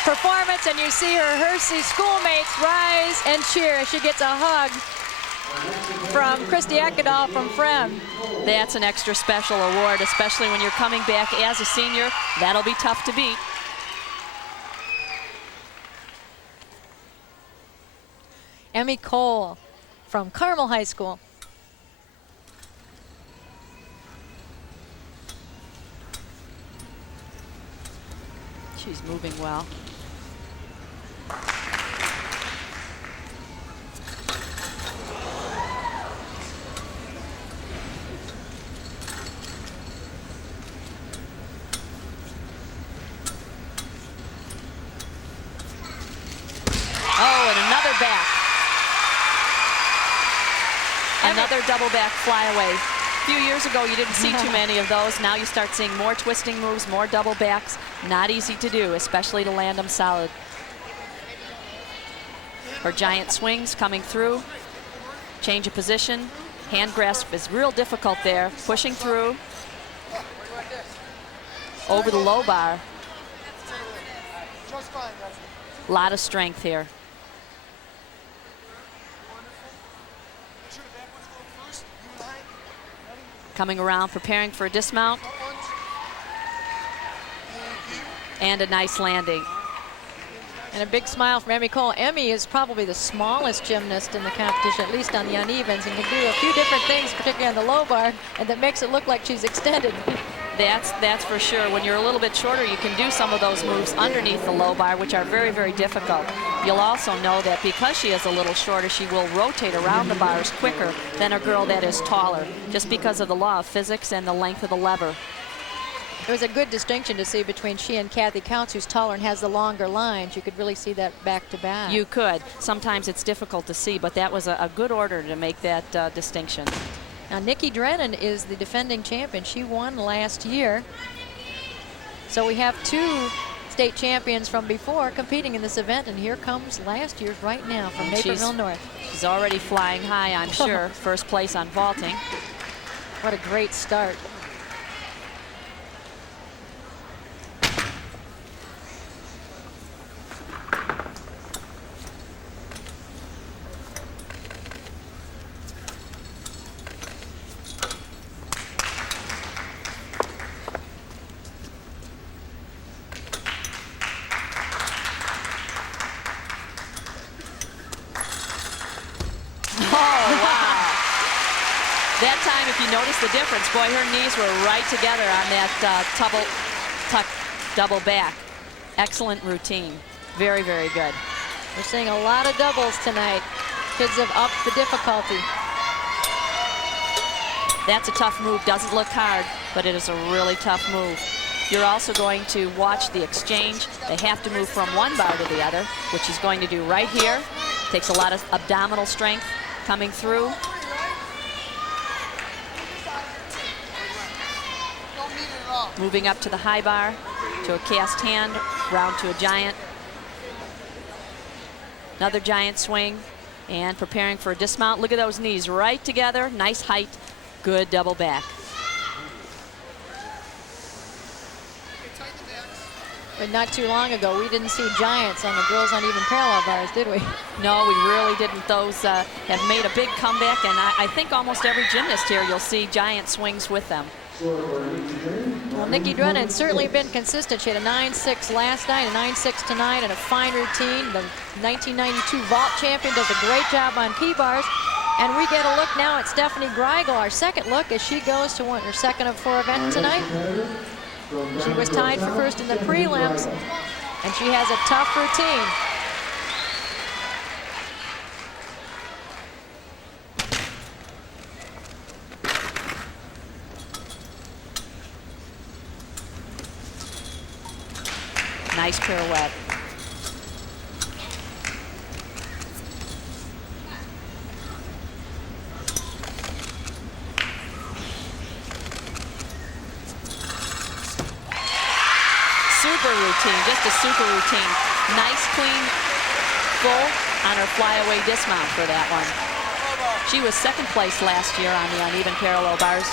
performance. And you see her Hersey schoolmates rise and cheer as she gets a hug from Christy Ekdahl from Frem. That's an extra special award, especially when you're coming back as a senior. That'll be tough to beat. Emmy Cole from Carmel High School. She's moving well. Another double back flyaway. A few years ago, you didn't see too many of those. Now you start seeing more twisting moves, more double backs. Not easy to do, especially to land them solid. Her giant swings coming through. Change of position. Hand grasp is real difficult there. Pushing through. Over the low bar. A lot of strength here. Coming around, preparing for a dismount. And a nice landing. And a big smile from Emmy Cole. Emmy is probably the smallest gymnast in the competition, at least on the unevens, and can do a few different things, particularly on the low bar, and that makes it look like she's extended. That's for sure. When you're a little bit shorter, you can do some of those moves underneath the low bar, which are very, very difficult. You'll also know that because she is a little shorter, she will rotate around the bars quicker than a girl that is taller, just because of the law of physics and the length of the lever. It was a good distinction to see between she and Kathy Couts, who's taller and has the longer lines. You could really see that back to back. You could. Sometimes it's difficult to see, but that was a good order to make that distinction. Now, Nikki Drennan is the defending champion. She won last year. So we have two state champions from before competing in this event, and here comes last year's right now from Naperville North. She's already flying high, I'm sure. First place on vaulting. What a great start. you notice the difference. Boy, her knees were right together on that tuck double back. Excellent routine. Very, very good. We're seeing a lot of doubles tonight. Kids have upped the difficulty. That's a tough move. Doesn't look hard, but it is a really tough move. You're also going to watch the exchange. They have to move from one bar to the other, which he's going to do right here. Takes a lot of abdominal strength coming through. Moving up to the high bar, to a cast hand, round to a giant. Another giant swing, and preparing for a dismount. Look at those knees right together. Nice height, good double back. But not too long ago, we didn't see giants on the girls uneven parallel bars, did we? No, we really didn't. Those have made a big comeback, and I think almost every gymnast here, you'll see giant swings with them. Well, Nikki Drennan certainly been consistent. She had a 9.6 last night, a 9.6 tonight, and a fine routine. The 1992 vault champion does a great job on P-bars. And we get a look now at Stephanie Greigel, our second look, as she goes to her second of 4 events tonight. She was tied for first in the prelims, and she has a tough routine. Nice pirouette. Super routine, just a super routine. Nice, clean, full on her flyaway dismount for that one. She was second place last year on the uneven parallel bars.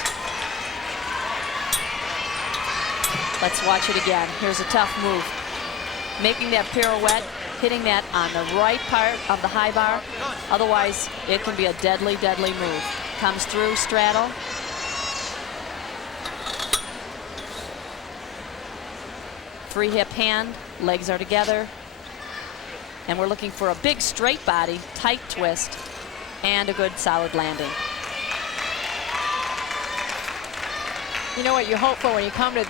Let's watch it again. Here's a tough move. Making that pirouette, hitting that on the right part of the high bar. Otherwise, it can be a deadly, deadly move. Comes through, straddle. Free hip hand, legs are together. And we're looking for a big straight body, tight twist, and a good solid landing. You know what you hope for when you come to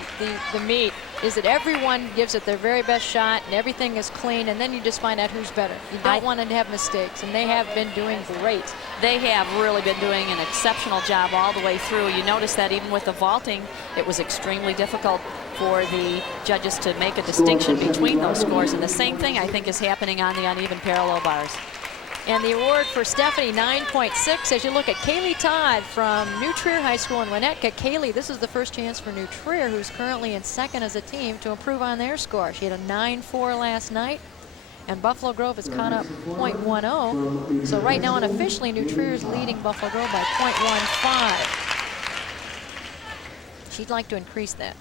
the meet is that everyone gives it their very best shot and everything is clean, and then you just find out who's better. You don't want to have mistakes, and they have been doing great. They have really been doing an exceptional job all the way through. You notice that even with the vaulting, it was extremely difficult for the judges to make a distinction between those scores, and the same thing I think is happening on the uneven parallel bars. And the award for Stephanie, 9.6, as you look at Kaylee Todd from New Trier High School in Winnetka. Kaylee, this is the first chance for New Trier, who's currently in second as a team, to improve on their score. She had a 9.4 last night, and Buffalo Grove has caught up 0.10. So right now, unofficially, New Trier is leading Buffalo Grove by 0.15. She'd like to increase that.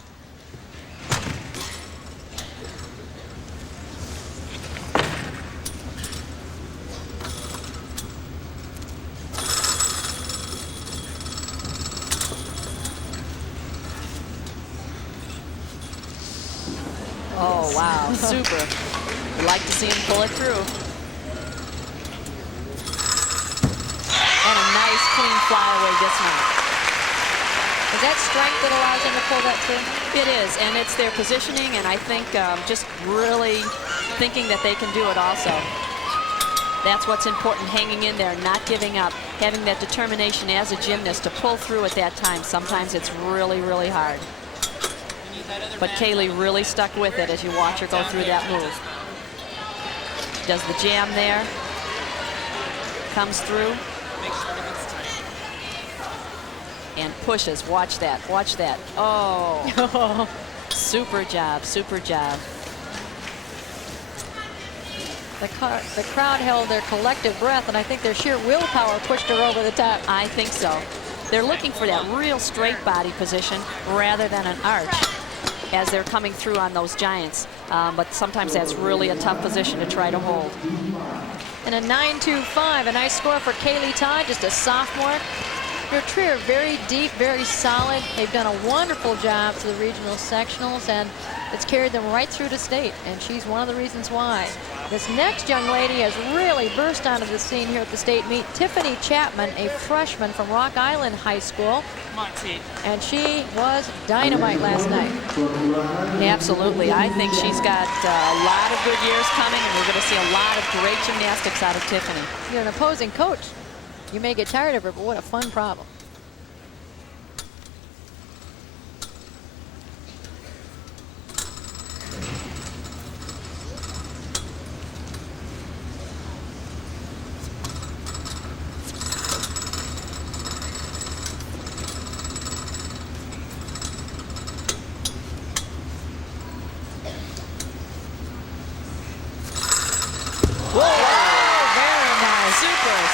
Oh, wow, super. We'd like to see him pull it through. And a nice, clean flyaway dismount. Is that strength that allows him to pull that through? It is, and it's their positioning, and I think just really thinking that they can do it also. That's what's important, hanging in there, not giving up, having that determination as a gymnast to pull through at that time. Sometimes it's really, really hard. But Kaylee really stuck with it as you watch her go through that move. Does the jam there. Comes through. And pushes. Watch that. Watch that. Oh. Super job. Super job. The crowd held their collective breath, and I think their sheer willpower pushed her over the top. I think so. They're looking for that real straight body position rather than an arch as they're coming through on those giants. But sometimes that's really a tough position to try to hold. And a 9.25, a nice score for Kaylee Todd, just a sophomore. New Trier, very deep, very solid. They've done a wonderful job to the regional sectionals, and it's carried them right through to state, and she's one of the reasons why. This next young lady has really burst onto the scene here at the state meet. Tiffany Chapman, a freshman from Rock Island High School. Come on, T. And she was dynamite last night. Absolutely. I think she's got a lot of good years coming, and we're going to see a lot of great gymnastics out of Tiffany. You're an opposing coach. You may get tired of her, but what a fun problem.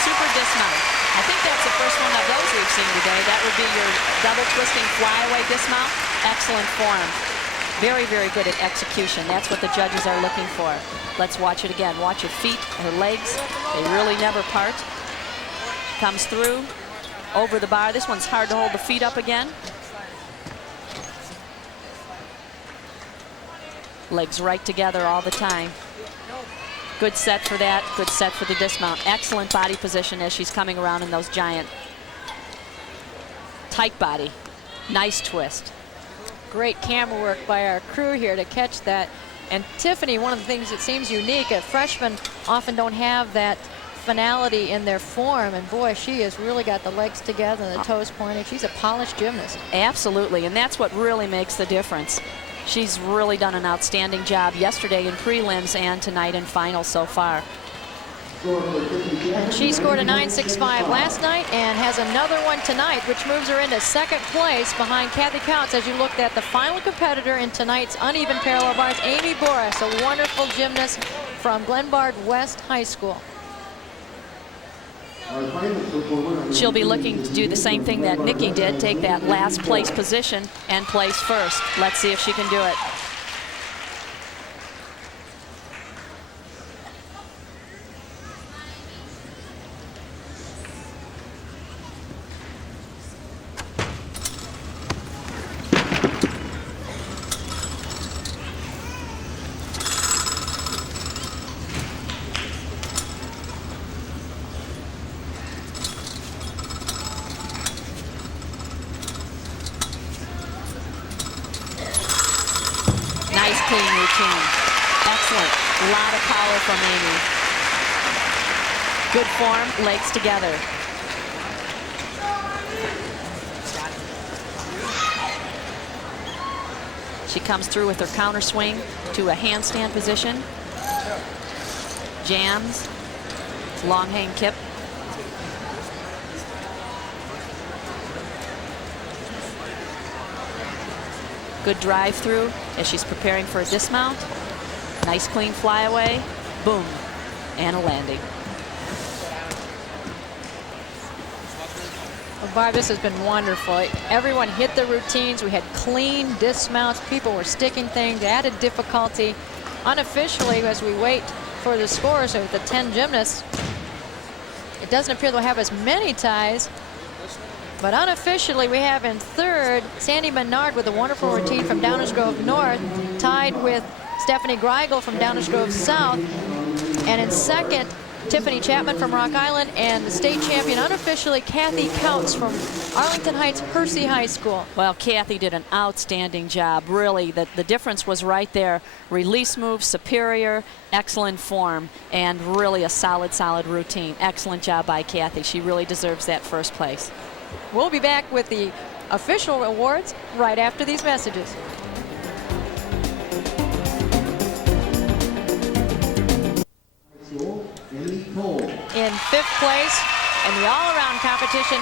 Super dismount. I think that's the first one of those we've seen today. That would be your double twisting flyaway dismount. Excellent form. Very, very good at execution. That's what the judges are looking for. Let's watch it again. Watch her feet, her legs. They really never part. Comes through, over the bar. This one's hard to hold the feet up again. Legs right together all the time. Good set for that, good set for the dismount. Excellent body position as she's coming around in those giant. Tight body, nice twist. Great camera work by our crew here to catch that. And Tiffany, one of the things that seems unique, freshmen often don't have that finality in their form, and boy, she has really got the legs together and the toes pointed. She's a polished gymnast. Absolutely, and that's what really makes the difference. She's really done an outstanding job yesterday in prelims and tonight in finals so far. She scored a 9.65 last night and has another one tonight, which moves her into second place behind Kathy Counts as you looked at the final competitor in tonight's uneven parallel bars, Amy Boris, a wonderful gymnast from Glenbard West High School. She'll be looking to do the same thing that Nikki did, take that last place position and place first. Let's see if she can do it. A lot of power from Amy. Good form, legs together. She comes through with her counter swing to a handstand position. Jams, long hang kip. Good drive through as she's preparing for a dismount. Nice clean flyaway, boom, and a landing. Well, Barb, this has been wonderful. Everyone hit the routines. We had clean dismounts. People were sticking things, added difficulty. Unofficially, as we wait for the scores of the 10 gymnasts, it doesn't appear they'll have as many ties. But unofficially, we have in third, Sandy Menard with a wonderful routine from Downers Grove North, tied with Stephanie Greigel from Downers Grove South. And in second, Tiffany Chapman from Rock Island, and the state champion unofficially, Kathy Counts from Arlington Heights Hersey High School. Well, Kathy did an outstanding job. Really, the difference was right there. Release move, superior, excellent form, and really a solid routine. Excellent job by Kathy. She really deserves that first place. We'll be back with the official awards right after these messages. In fifth place in the all-around competition,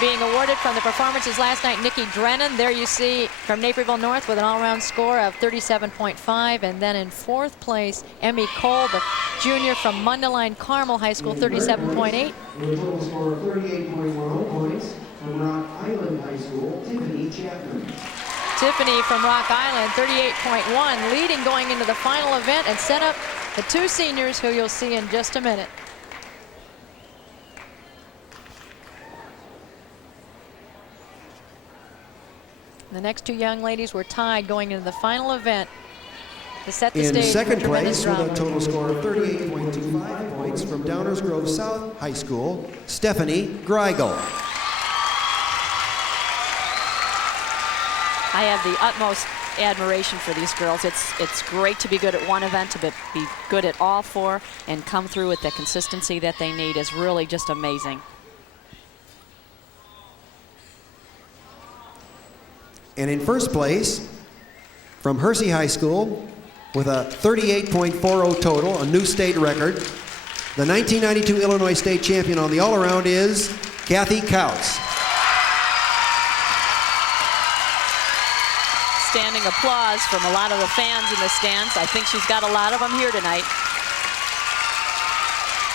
being awarded from the performances last night, Nikki Drennan. There you see from Naperville North with an all-around score of 37.5. And then in fourth place, Emmy Cole, the junior from Mundelein Carmel High School, 37.8. With a total score of 38.10 points from Rock Island High School, Tiffany Chapman. Tiffany from Rock Island, 38.1, leading going into the final event and set up the two seniors who you'll see in just a minute. The next two young ladies were tied going into the final event. to set the In stage second for tremendous place with drama. a total score of 38.25 points from Downers Grove South High School, Stephanie Greigel. I have the utmost admiration for these girls. It's great to be good at one event, to be good at all four, and come through with the consistency that they need is really just amazing. And in first place, from Hersey High School, with a 38.40 total, a new state record, the 1992 Illinois State Champion on the all-around is Kathy Kautz. Standing applause from a lot of the fans in the stands. I think she's got a lot of them here tonight.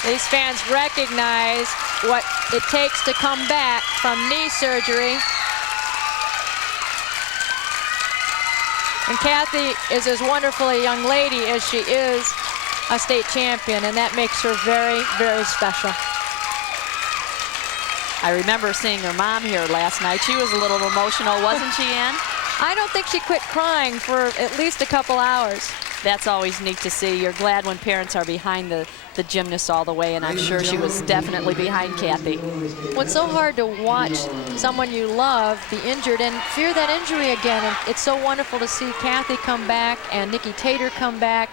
These fans recognize what it takes to come back from knee surgery. And Kathy is as wonderful a young lady as she is a state champion, and that makes her very, very special. I remember seeing her mom here last night. She was a little emotional, wasn't she, Ann? I don't think she quit crying for at least a couple hours. That's always neat to see. You're glad when parents are behind the gymnasts all the way, and I'm sure she was definitely behind Kathy. Well, it's so hard to watch someone you love be injured and fear that injury again. And it's so wonderful to see Kathy come back and Nikki Tater come back.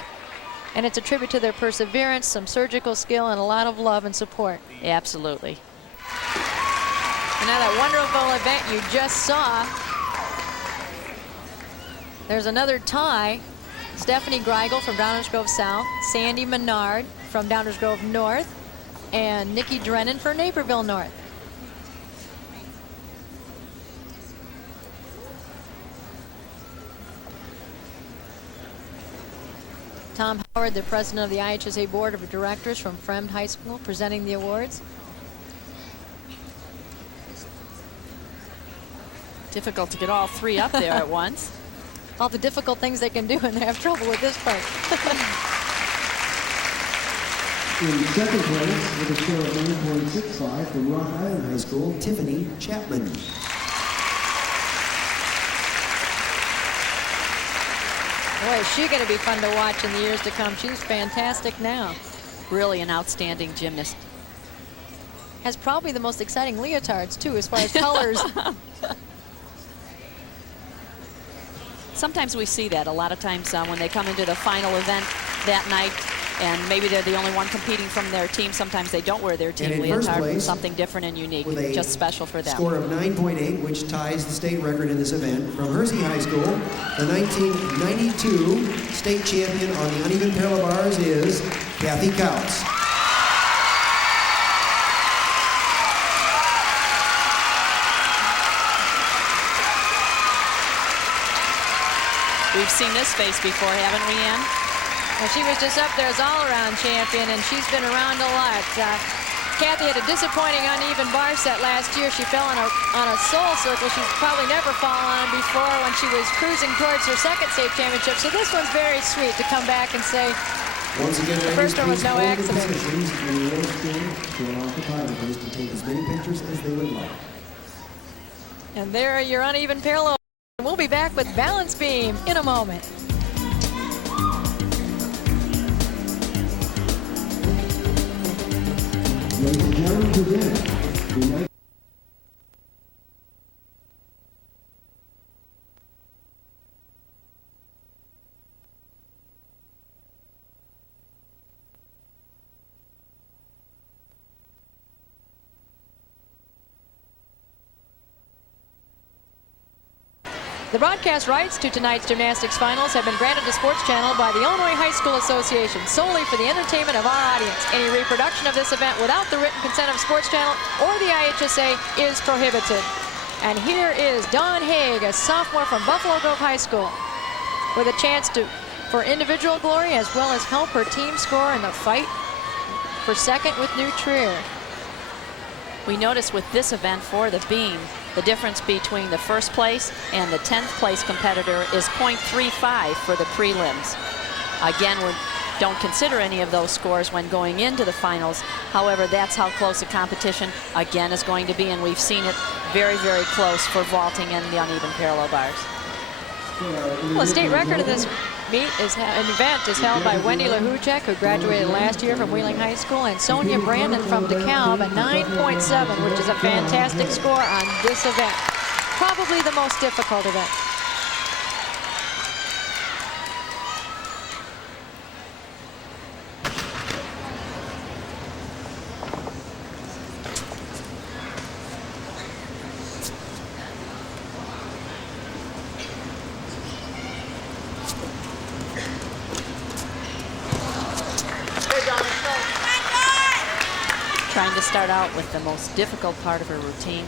And it's a tribute to their perseverance, some surgical skill, and a lot of love and support. Absolutely. And now that wonderful event you just saw, there's another tie. Stephanie Greigel from Downers Grove South, Sandy Menard from Downers Grove North, and Nikki Drennan for Naperville North. Tom Howard, the president of the IHSA Board of Directors from Fremd High School, presenting the awards. Difficult to get all three up there at once. All the difficult things they can do, and they have trouble with this part. In second place with a score of 9.65 from Rock Island High School, Tiffany Chapman. Boy, is she going to be fun to watch in the years to come. She's fantastic now. Really an outstanding gymnast. Has probably the most exciting leotards, too, as far as colors. Sometimes we see that a lot of times when they come into the final event that night, and maybe they're the only one competing from their team. Sometimes they don't wear their team leotard. Something different and unique, just special for them. Score of 9.8, which ties the state record in this event. From Hersey High School, the 1992 state champion on the uneven parallel bars is Kathy Kautz. We've seen this face before, haven't we, Ann? Well, she was just up there as all-around champion, and she's been around a lot. Kathy had a disappointing uneven bar set last year. She fell on a soul circle she's probably never fallen on before when she was cruising towards her second state championship. So this one's very sweet to come back and say, once again, the first one was no accident. To allow photographers to take as many pictures as they would like. And there are your uneven parallel. We'll be back with Balance Beam in a moment. Ladies and gentlemen, today, The broadcast rights to tonight's gymnastics finals have been granted to Sports Channel by the Illinois High School Association solely for the entertainment of our audience. Any reproduction of this event without the written consent of Sports Channel or the IHSA is prohibited. And here is Dawn Haig, a sophomore from Buffalo Grove High School, with a chance for individual glory as well as help her team score in the fight for second with New Trier. We notice with this event for the beam, the difference between the first place and the 10th place competitor is 0.35 for the prelims. Again, we don't consider any of those scores when going into the finals. However, that's how close the competition again is going to be, and we've seen it very, very close for vaulting and the uneven parallel bars. Well, a state record in this event is held by Wendy LaHuchek, who graduated last year from Wheeling High School, and Sonia Brandon from DeKalb, a 9.7, which is a fantastic score on this event. Probably the most difficult event. Trying to start out with the most difficult part of her routine.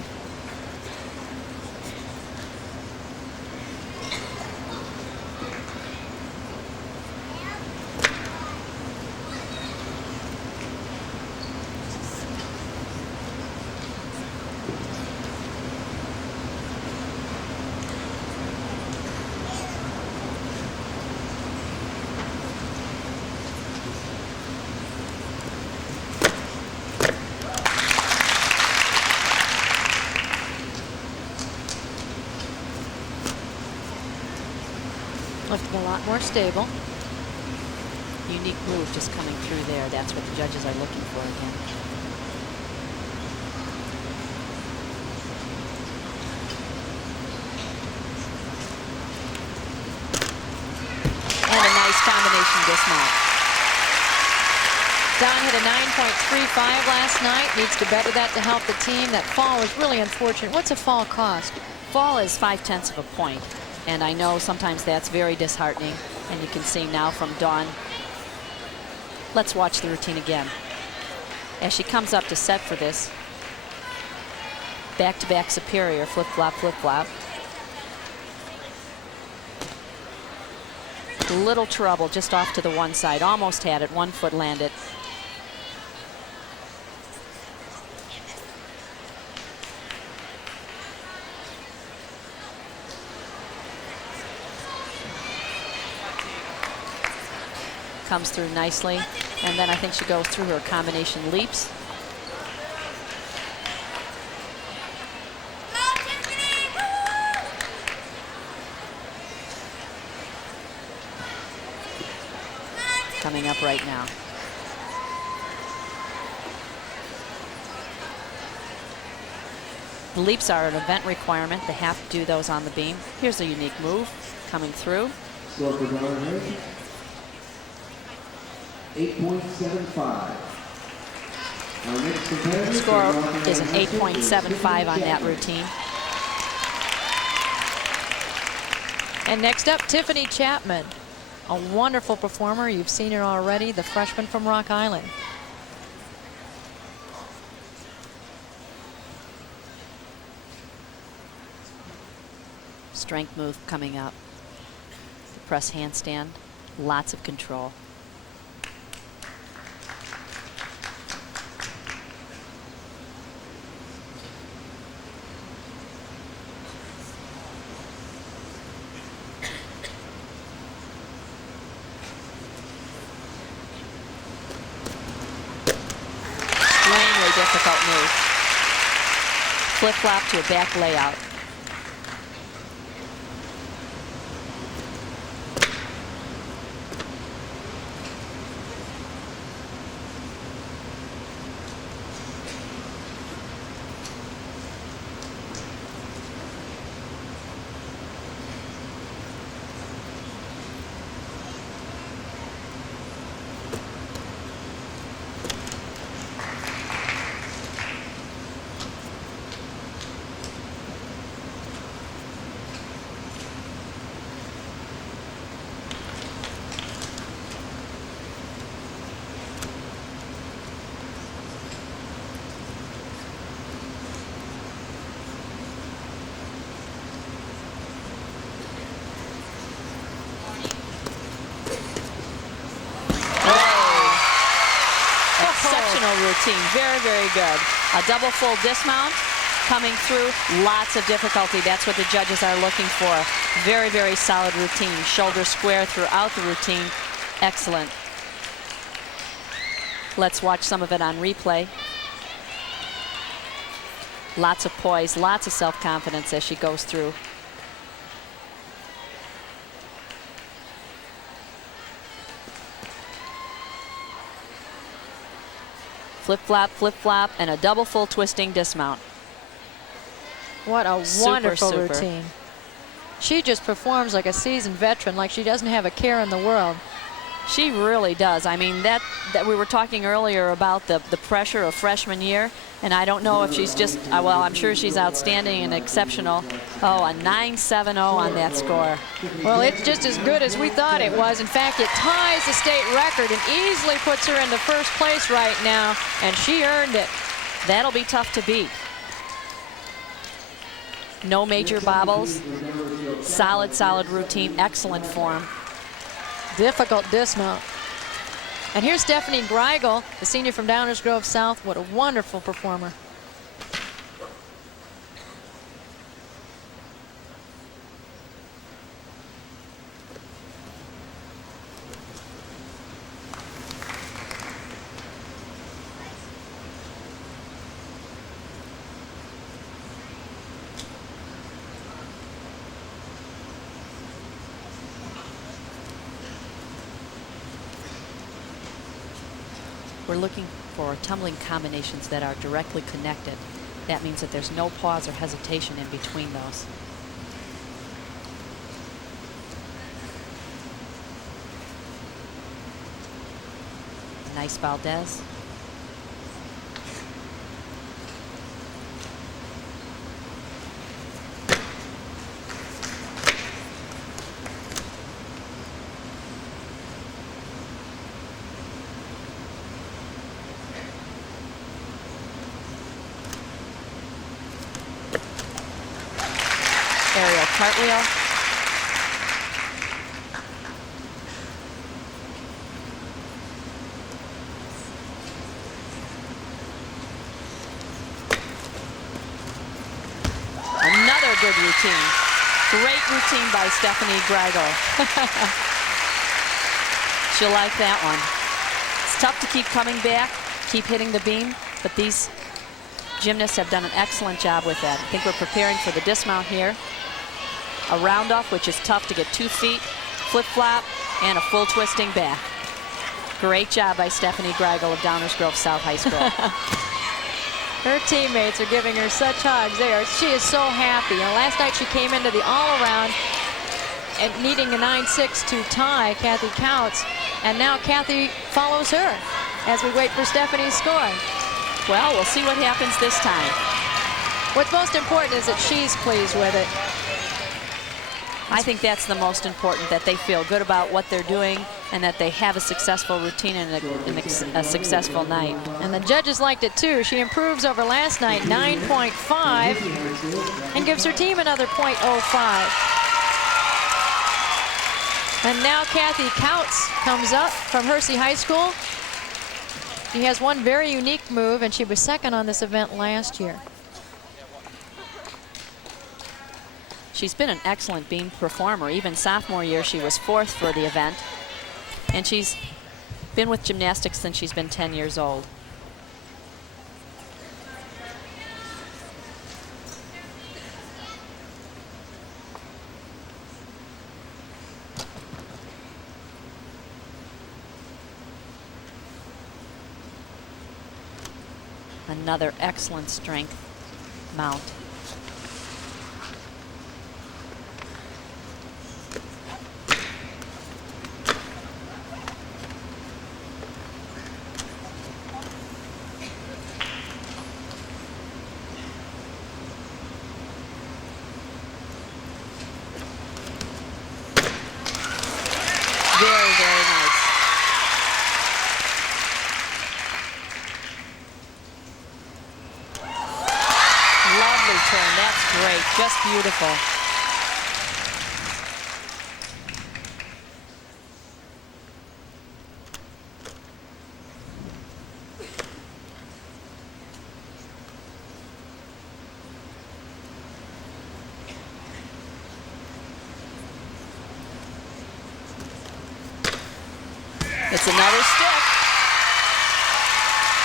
Looking a lot more stable. Unique move just coming through there. That's what the judges are looking for again. And a nice combination dismount. Don hit a 9.35 last night. Needs to better that to help the team. That fall was really unfortunate. What's a fall cost? Fall is 0.5 of a point. And I know sometimes that's very disheartening. And you can see now from Dawn. Let's watch the routine again. As she comes up to set for this. Back-to-back superior, flip-flop, flip-flop. Little trouble just off to the one side. Almost had it, 1 foot landed. Comes through nicely, and then I think she goes through her combination leaps. Coming up right now. The leaps are an event requirement. They have to do those on the beam. Here's a unique move coming through. 8.75. The score is an 8.75 on that routine. And next up, Tiffany Chapman, a wonderful performer. You've seen her already, the freshman from Rock Island. Strength move coming up. The press handstand, lots of control. Difficult move. Flip-flop to a back layout. Routine, very, very good. A double full dismount coming through, lots of difficulty. That's what the judges are looking for. Very, very solid routine. Shoulder square throughout the routine. Excellent. Let's watch some of it on replay. Lots of poise, lots of self-confidence as she goes through. flip-flop, and a double full twisting dismount. What a Super, wonderful super. routine. She just performs like a seasoned veteran, like she doesn't have a care in the world. She really does. I mean, that we were talking earlier about the pressure of freshman year, and I don't know if she's just, well, I'm sure she's outstanding and exceptional. Oh, a 9.70 on that score. Well, it's just as good as we thought it was. In fact, it ties the state record and easily puts her in the first place right now, and she earned it. That'll be tough to beat. No major bobbles. Solid, solid routine. Excellent form. Difficult dismount. And here's Stephanie Greigel, the senior from Downers Grove South. What a wonderful performer. We're looking for tumbling combinations that are directly connected. That means that there's no pause or hesitation in between those. Nice Valdez. Aerial cartwheel. Another good routine. Great routine by Stephanie Greigel. She'll like that one. It's tough to keep coming back, keep hitting the beam, but these gymnasts have done an excellent job with that. I think we're preparing for the dismount here. A round off, which is tough to get 2 feet, flip-flop, and a full twisting back. Great job by Stephanie Greigel of Downers Grove South High School. Her teammates are giving her such hugs. She is so happy. You know, last night she came into the all-around and needing a 9.6 to tie Kathy Couts, and now Kathy follows her as we wait for Stephanie's score. Well, we'll see what happens this time. What's most important is that she's pleased with it. I think that's the most important, that they feel good about what they're doing and that they have a successful routine and a successful night. And the judges liked it too. She improves over last night, 9.5, and gives her team another 0.05. And now Kathy Couts comes up from Hersey High School. She has one very unique move, and she was second on this event last year. She's been an excellent beam performer. Even sophomore year, she was 4th for the event. And she's been with gymnastics since she's been 10 years old. Another excellent strength mount. Very, very nice. Lovely turn. That's great. Just beautiful. It's another stick.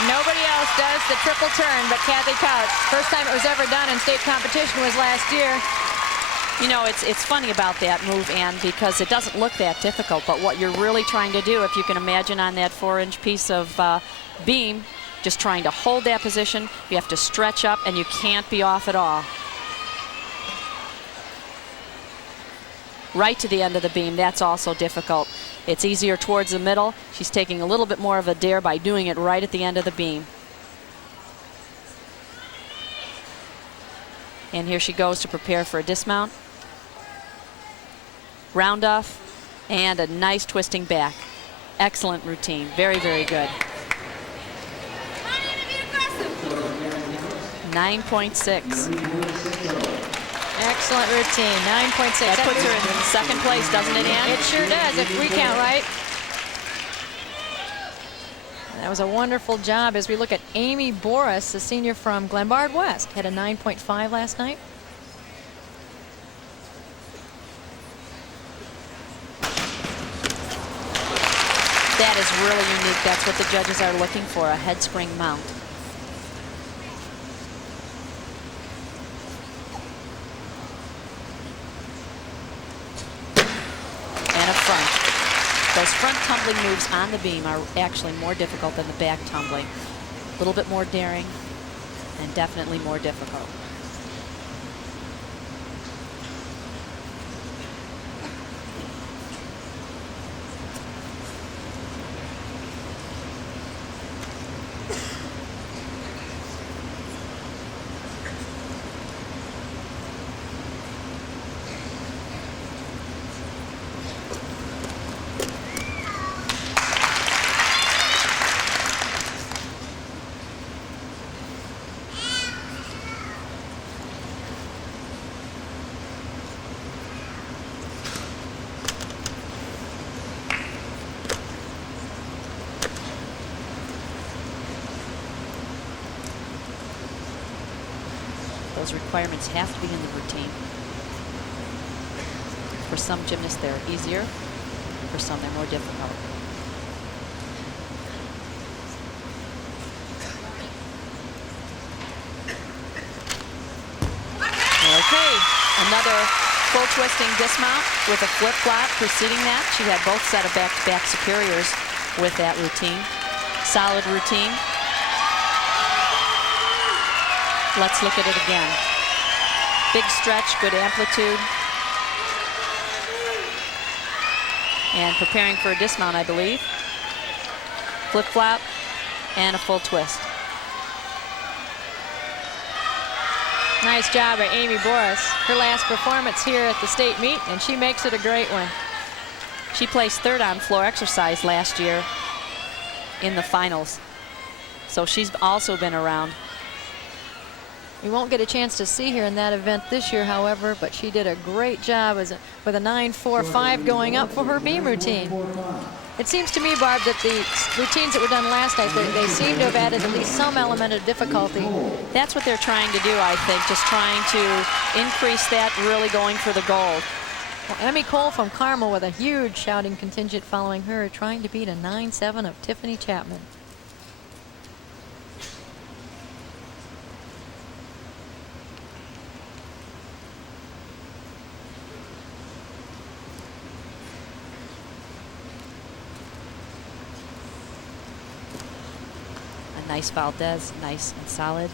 Nobody else does the triple turn but Kathy Couts. First time it was ever done in state competition was last year. You know, it's funny about that move, Ann, because it doesn't look that difficult, but what you're really trying to do, if you can imagine on that 4-inch piece of beam, just trying to hold that position. You have to stretch up, and you can't be off at all. Right to the end of the beam, that's also difficult. It's easier towards the middle. She's taking a little bit more of a dare by doing it right at the end of the beam. And here she goes to prepare for a dismount. Round off, and a nice twisting back. Excellent routine, very, very good. 9.6. Excellent routine, 9.6. That puts her in second place, doesn't it, Ann? It sure does, if we count right. That was a wonderful job as we look at Amy Boris, a senior from Glenbard West. Had a 9.5 last night. That is really unique. That's what the judges are looking for, a head spring mount. And a front. Those front tumbling moves on the beam are actually more difficult than the back tumbling. A little bit more daring and definitely more difficult. Those requirements have to be in the routine. For some gymnasts, they're easier. For some, they're more difficult. Okay, another full twisting dismount with a flip flop preceding that. She had both set of back-to-back superiors with that routine. Solid routine. Let's look at it again. Big stretch, good amplitude. And preparing for a dismount, I believe. Flip flop and a full twist. Nice job by Amy Boris. Her last performance here at the state meet, and she makes it a great one. She placed third on floor exercise last year in the finals. So she's also been around. We won't get a chance to see her in that event this year, however, but she did a great job with a 9.45 going up for her beam routine. It seems to me, Barb, that the routines that were done last night, they seem to have added at least some element of difficulty. That's what they're trying to do, I think, just trying to increase that, really going for the gold. Well, Emmy Cole from Carmel with a huge shouting contingent following her, trying to beat a 9.7 of Tiffany Chapman. Nice Valdez, nice and solid.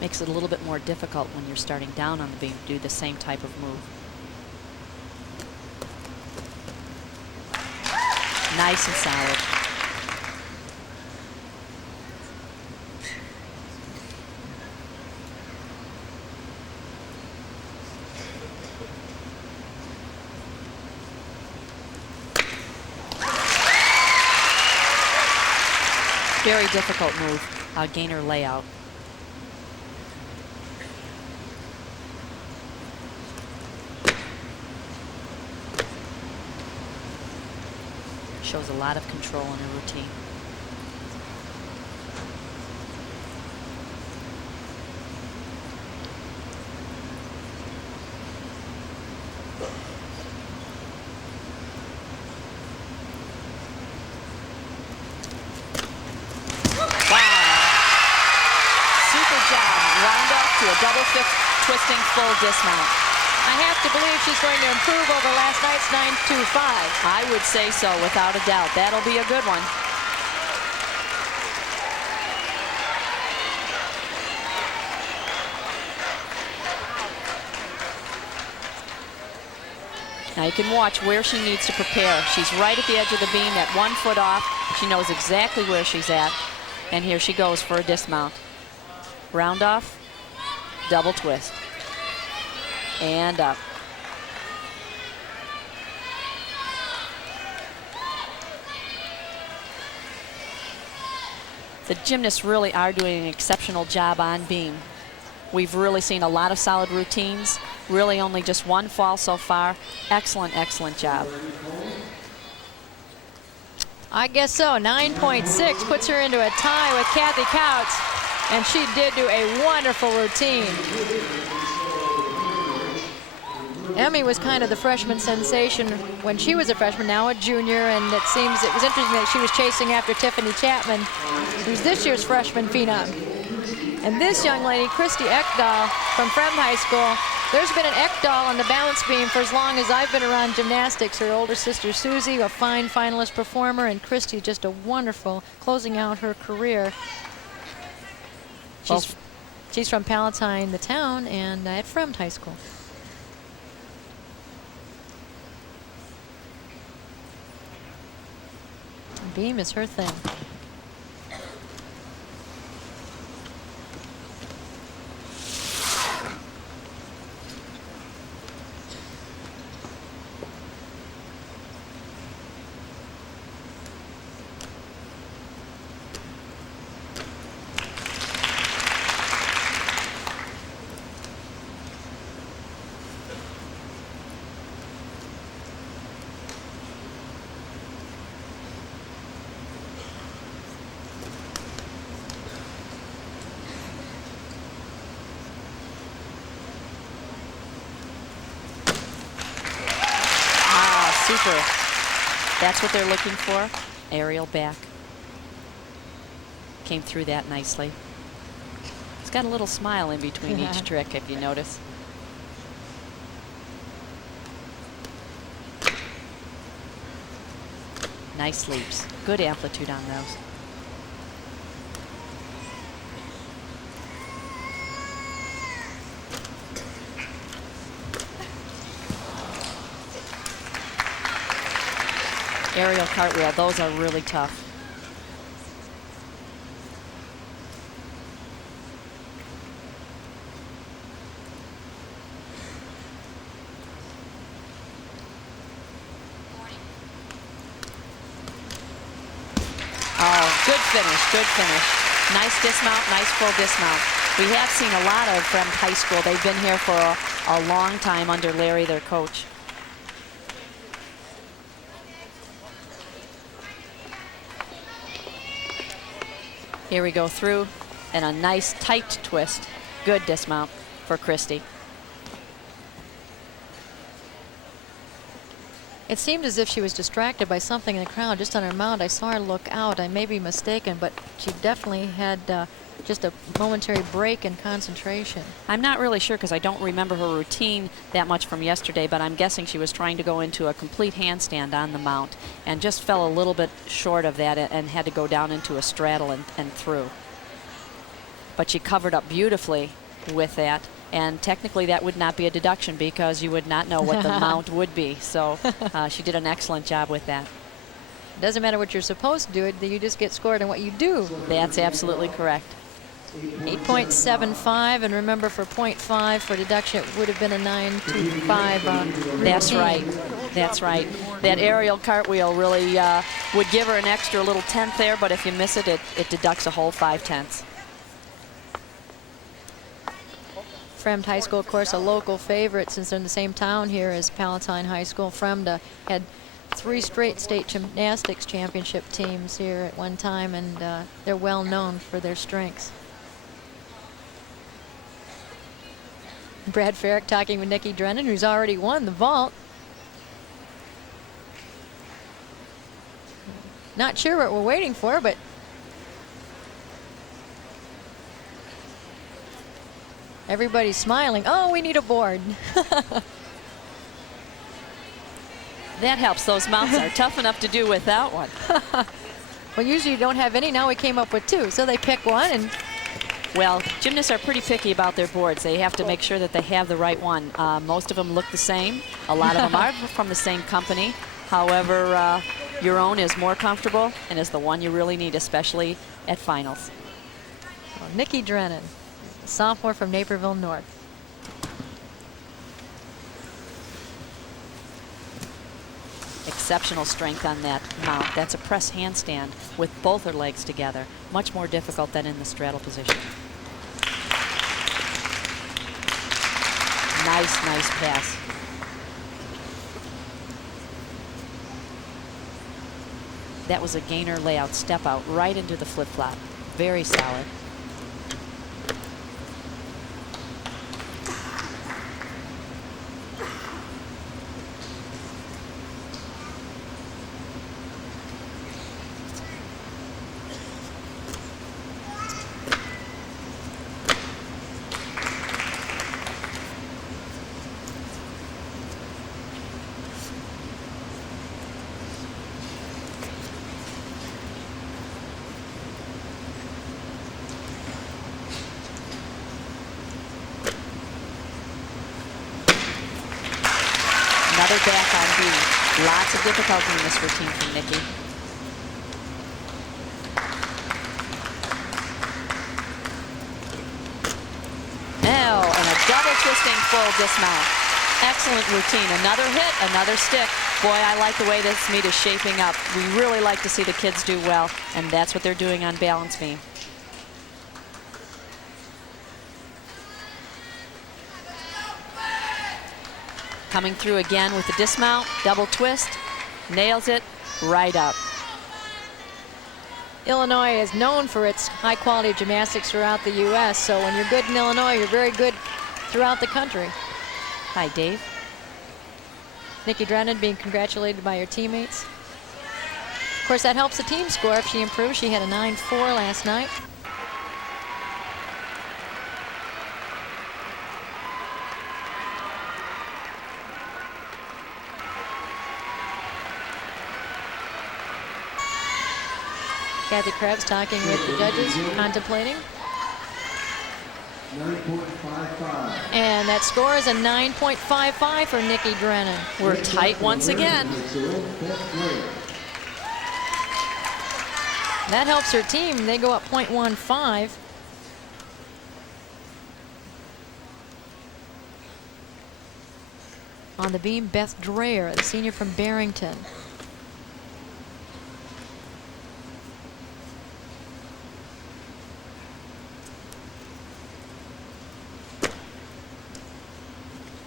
Makes it a little bit more difficult when you're starting down on the beam to do the same type of move. Nice and solid. Very difficult move, gainer layout. Shows a lot of control in her routine. To a double twisting full dismount. I have to believe she's going to improve over last night's 9.25. I would say so, without a doubt. That'll be a good one. Now you can watch where she needs to prepare. She's right at the edge of the beam, at 1 foot off. She knows exactly where she's at. And here she goes for a dismount. Round off, double twist. And up. The gymnasts really are doing an exceptional job on beam. We've really seen a lot of solid routines. Really only just one fall so far. Excellent, excellent job. I guess so. 9.6 puts her into a tie with Kathy Couts, and she did do a wonderful routine. Emmy was kind of the freshman sensation when she was a freshman, now a junior, and it seems it was interesting that she was chasing after Tiffany Chapman, who's this year's freshman phenom. And this young lady, Christy Ekdahl from Fremd High School, there's been an Ekdahl on the balance beam for as long as I've been around gymnastics. Her older sister Susie, a fine finalist performer, and Christy just a wonderful closing out her career. She's from Palatine, the town, and at Fremd High School. Beam is her thing. Super. That's what they're looking for. Aerial back. Came through that nicely. It's got a little smile in between each trick, if you notice. Nice leaps. Good amplitude on those. Aerial cartwheel, those are really tough. Oh, good finish, good finish. Nice dismount, nice full dismount. We have seen a lot of Fremd High School. They've been here for a long time under Larry, their coach. Here we go through, and a nice tight twist. Good dismount for Christy. It seemed as if she was distracted by something in the crowd just on her mount. I saw her look out. I may be mistaken, but she definitely had just a momentary break in concentration. I'm not really sure because I don't remember her routine that much from yesterday, but I'm guessing she was trying to go into a complete handstand on the mount and just fell a little bit short of that and had to go down into a straddle and through. But she covered up beautifully with that, and technically that would not be a deduction because you would not know what the mount would be. So she did an excellent job with that. It doesn't matter what you're supposed to do, you just get scored on what you do. That's absolutely correct. 8.75, and remember for 0.5 for deduction, it would have been a 9.25. That's right. That's right. That aerial cartwheel really would give her an extra little tenth there, but if you miss it, it deducts a whole 5/10. Fremd High School, of course, a local favorite since they're in the same town here as Palatine High School. Fremd had 3 straight state gymnastics championship teams here at one time, and they're well known for their strengths. Brad Farrick talking with Nikki Drennan, who's already won the vault. Not sure what we're waiting for, but everybody's smiling. Oh, we need a board. That helps. Those mounts are tough enough to do without one. Well, usually you don't have any. Now we came up with 2, so they pick one, and Well, gymnasts are pretty picky about their boards. They have to make sure that they have the right one. Most of them look the same. A lot of them are from the same company. However, your own is more comfortable and is the one you really need, especially at finals. Oh, Nikki Drennan, sophomore from Naperville North. Exceptional strength on that mount. That's a press handstand with both her legs together. Much more difficult than in the straddle position. Nice, nice pass. That was a gainer layout, step out right into the flip-flop. Very solid. Back on B. Lots of difficulty in this routine from Nikki. Now, and a double twisting full dismount. Excellent routine. Another hit, another stick. Boy, I like the way this meet is shaping up. We really like to see the kids do well, and that's what they're doing on balance beam. Coming through again with the dismount, double twist, nails it right up. Illinois is known for its high quality gymnastics throughout the U.S. So when you're good in Illinois, you're very good throughout the country. Hi, Dave. Nikki Drennan being congratulated by her teammates. Of course, that helps the team score if she improves. She had a 9-4 last night. Kathy Krebs talking with the judges, contemplating. 9.55. And that score is a 9.55 for Nikki Drennan. We're tight once again. That helps her team. They go up 0.15. On the beam, Beth Dreyer, the senior from Barrington.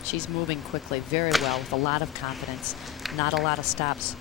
She's moving quickly, very well, with a lot of confidence, not a lot of stops.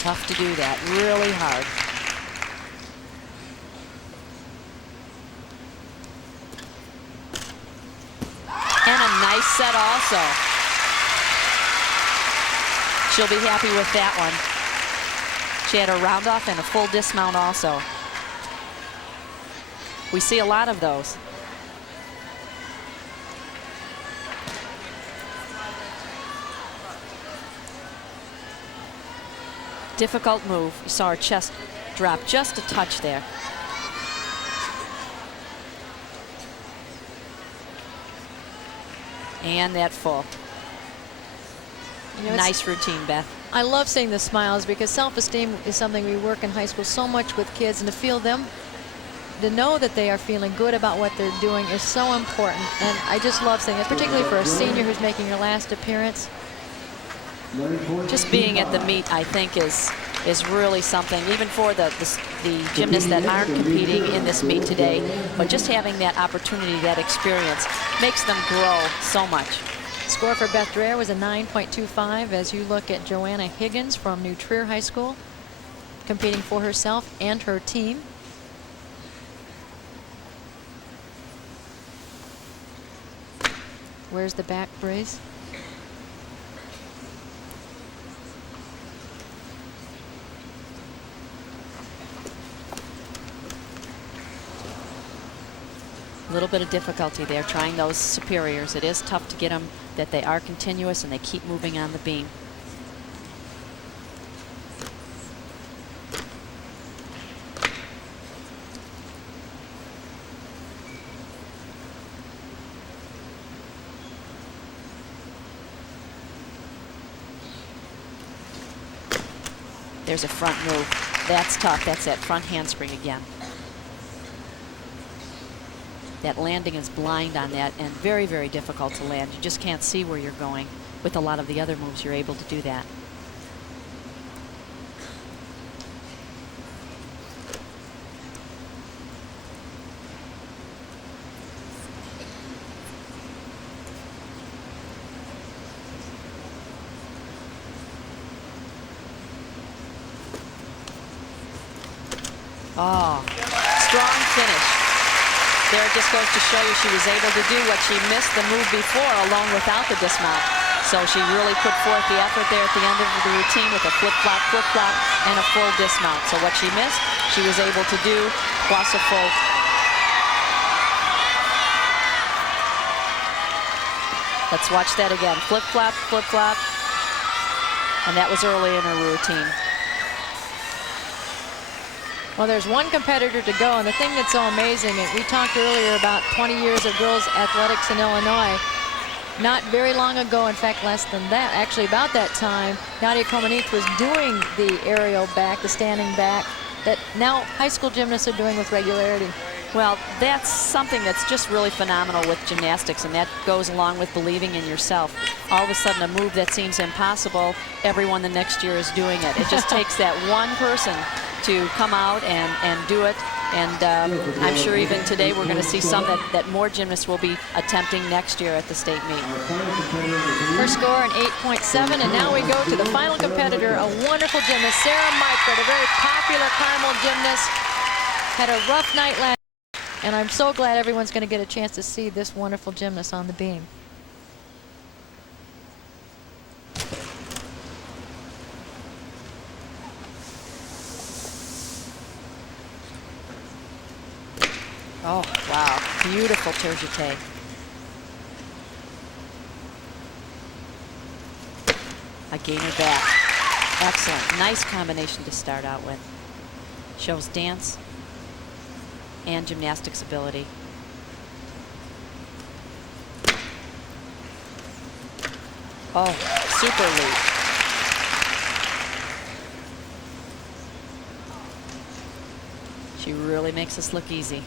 Tough to do that, really hard. And a nice set also. She'll be happy with that one. She had a round off and a full dismount also. We see a lot of those. Difficult move. You saw her chest drop just a touch there. And that full. You know, nice routine, Beth. I love seeing the smiles because self-esteem is something we work in high school so much with kids, and to feel them, to know that they are feeling good about what they're doing is so important. And I just love seeing it, particularly for a senior who's making her last appearance. Just being at the meet, I think, is is really something, even for the gymnasts that aren't competing in this meet today. But just having that opportunity, that experience, makes them grow so much. Score for Beth Dreher was a 9.25 as you look at Joanna Higgins from New Trier High School competing for herself and her team. Where's the back brace? A little bit of difficulty there trying those superiors. It is tough to get them that they are continuous and they keep moving on the beam. There's a front move. That's tough. That's that front handspring again. That landing is blind on that and very, very difficult to land. You just can't see where you're going. With a lot of the other moves, you're able to do that. Oh, strong finish. There it just goes to show you she was able to do what she missed the move before alone without the dismount. So she really put forth the effort there at the end of the routine with a flip-flop, and a full dismount. So what she missed, she was able to do plus a full. Let's watch that again. Flip-flop, and that was early in her routine. Well, there's one competitor to go, and the thing that's so amazing is we talked earlier about 20 years of girls athletics in Illinois. Not very long ago, in fact less than that, actually about that time, Nadia Comaneci was doing the aerial back, the standing back, that now high school gymnasts are doing with regularity. Well, that's something that's just really phenomenal with gymnastics, and that goes along with believing in yourself. All of a sudden, a move that seems impossible, everyone the next year is doing it. It just takes that one person to come out and do it. And I'm sure even today we're going to see some that more gymnasts will be attempting next year at the state meet. Her score an 8.7, and now we go to the final competitor, a wonderful gymnast, Sarah Micret, a very popular Carmel gymnast. Had a rough night last night, and I'm so glad everyone's going to get a chance to see this wonderful gymnast on the beam. Oh, wow. Beautiful tour-jeté. A gainer back. Excellent. Nice combination to start out with. Shows dance and gymnastics ability. Oh, super leap. She really makes this look easy.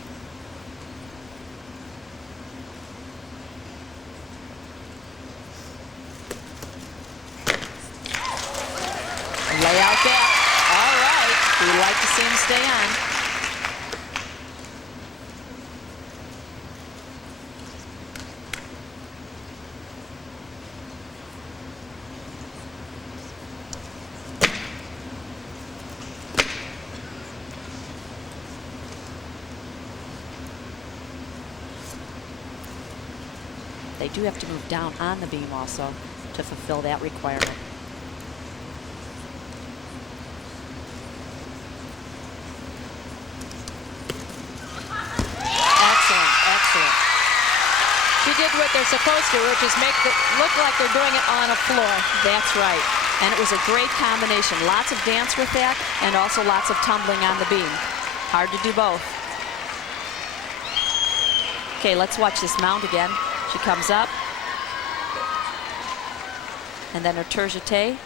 Lay out back. All right. We like to see him stay on. They do have to move down on the beam also to fulfill that requirement. She did what they're supposed to, which is make it look like they're doing it on a floor. That's right. And it was a great combination. Lots of dance with that and also lots of tumbling on the beam. Hard to do both. Okay, let's watch this mount again. She comes up. And then her tour-jeté.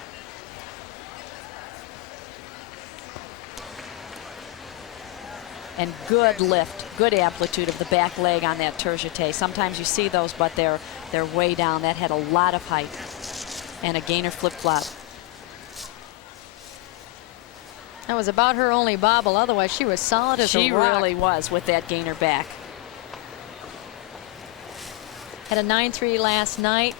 And good lift, good amplitude of the back leg on that tour-jeté. Sometimes you see those, but they're way down. That had a lot of height. And a gainer flip-flop. That was about her only bobble. Otherwise, she was solid as a rock. She really was with that gainer back. Had a 9-3 last night.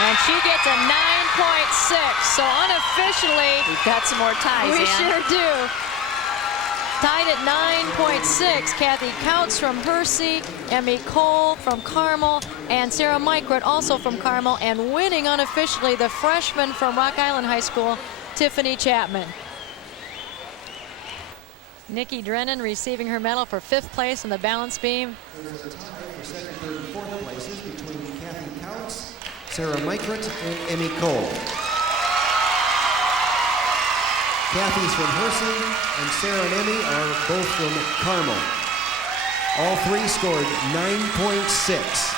And she gets a 9.6. So unofficially, We've got some more ties, we Ann. sure do. Tied at 9.6, Kathy Couts from Hershey, Emmy Cole from Carmel, and Sarah Mykert also from Carmel, and winning unofficially the freshman from Rock Island High School, Tiffany Chapman. Nikki Drennan receiving her medal for 5th place in the balance beam. There's a tie for 2nd, 3rd, and 4th places between Kathy Couts, Sarah Mykert, and Emmy Cole. Kathy's from Hershey, and Sarah and Emmy are both from Carmel. All three scored 9.6.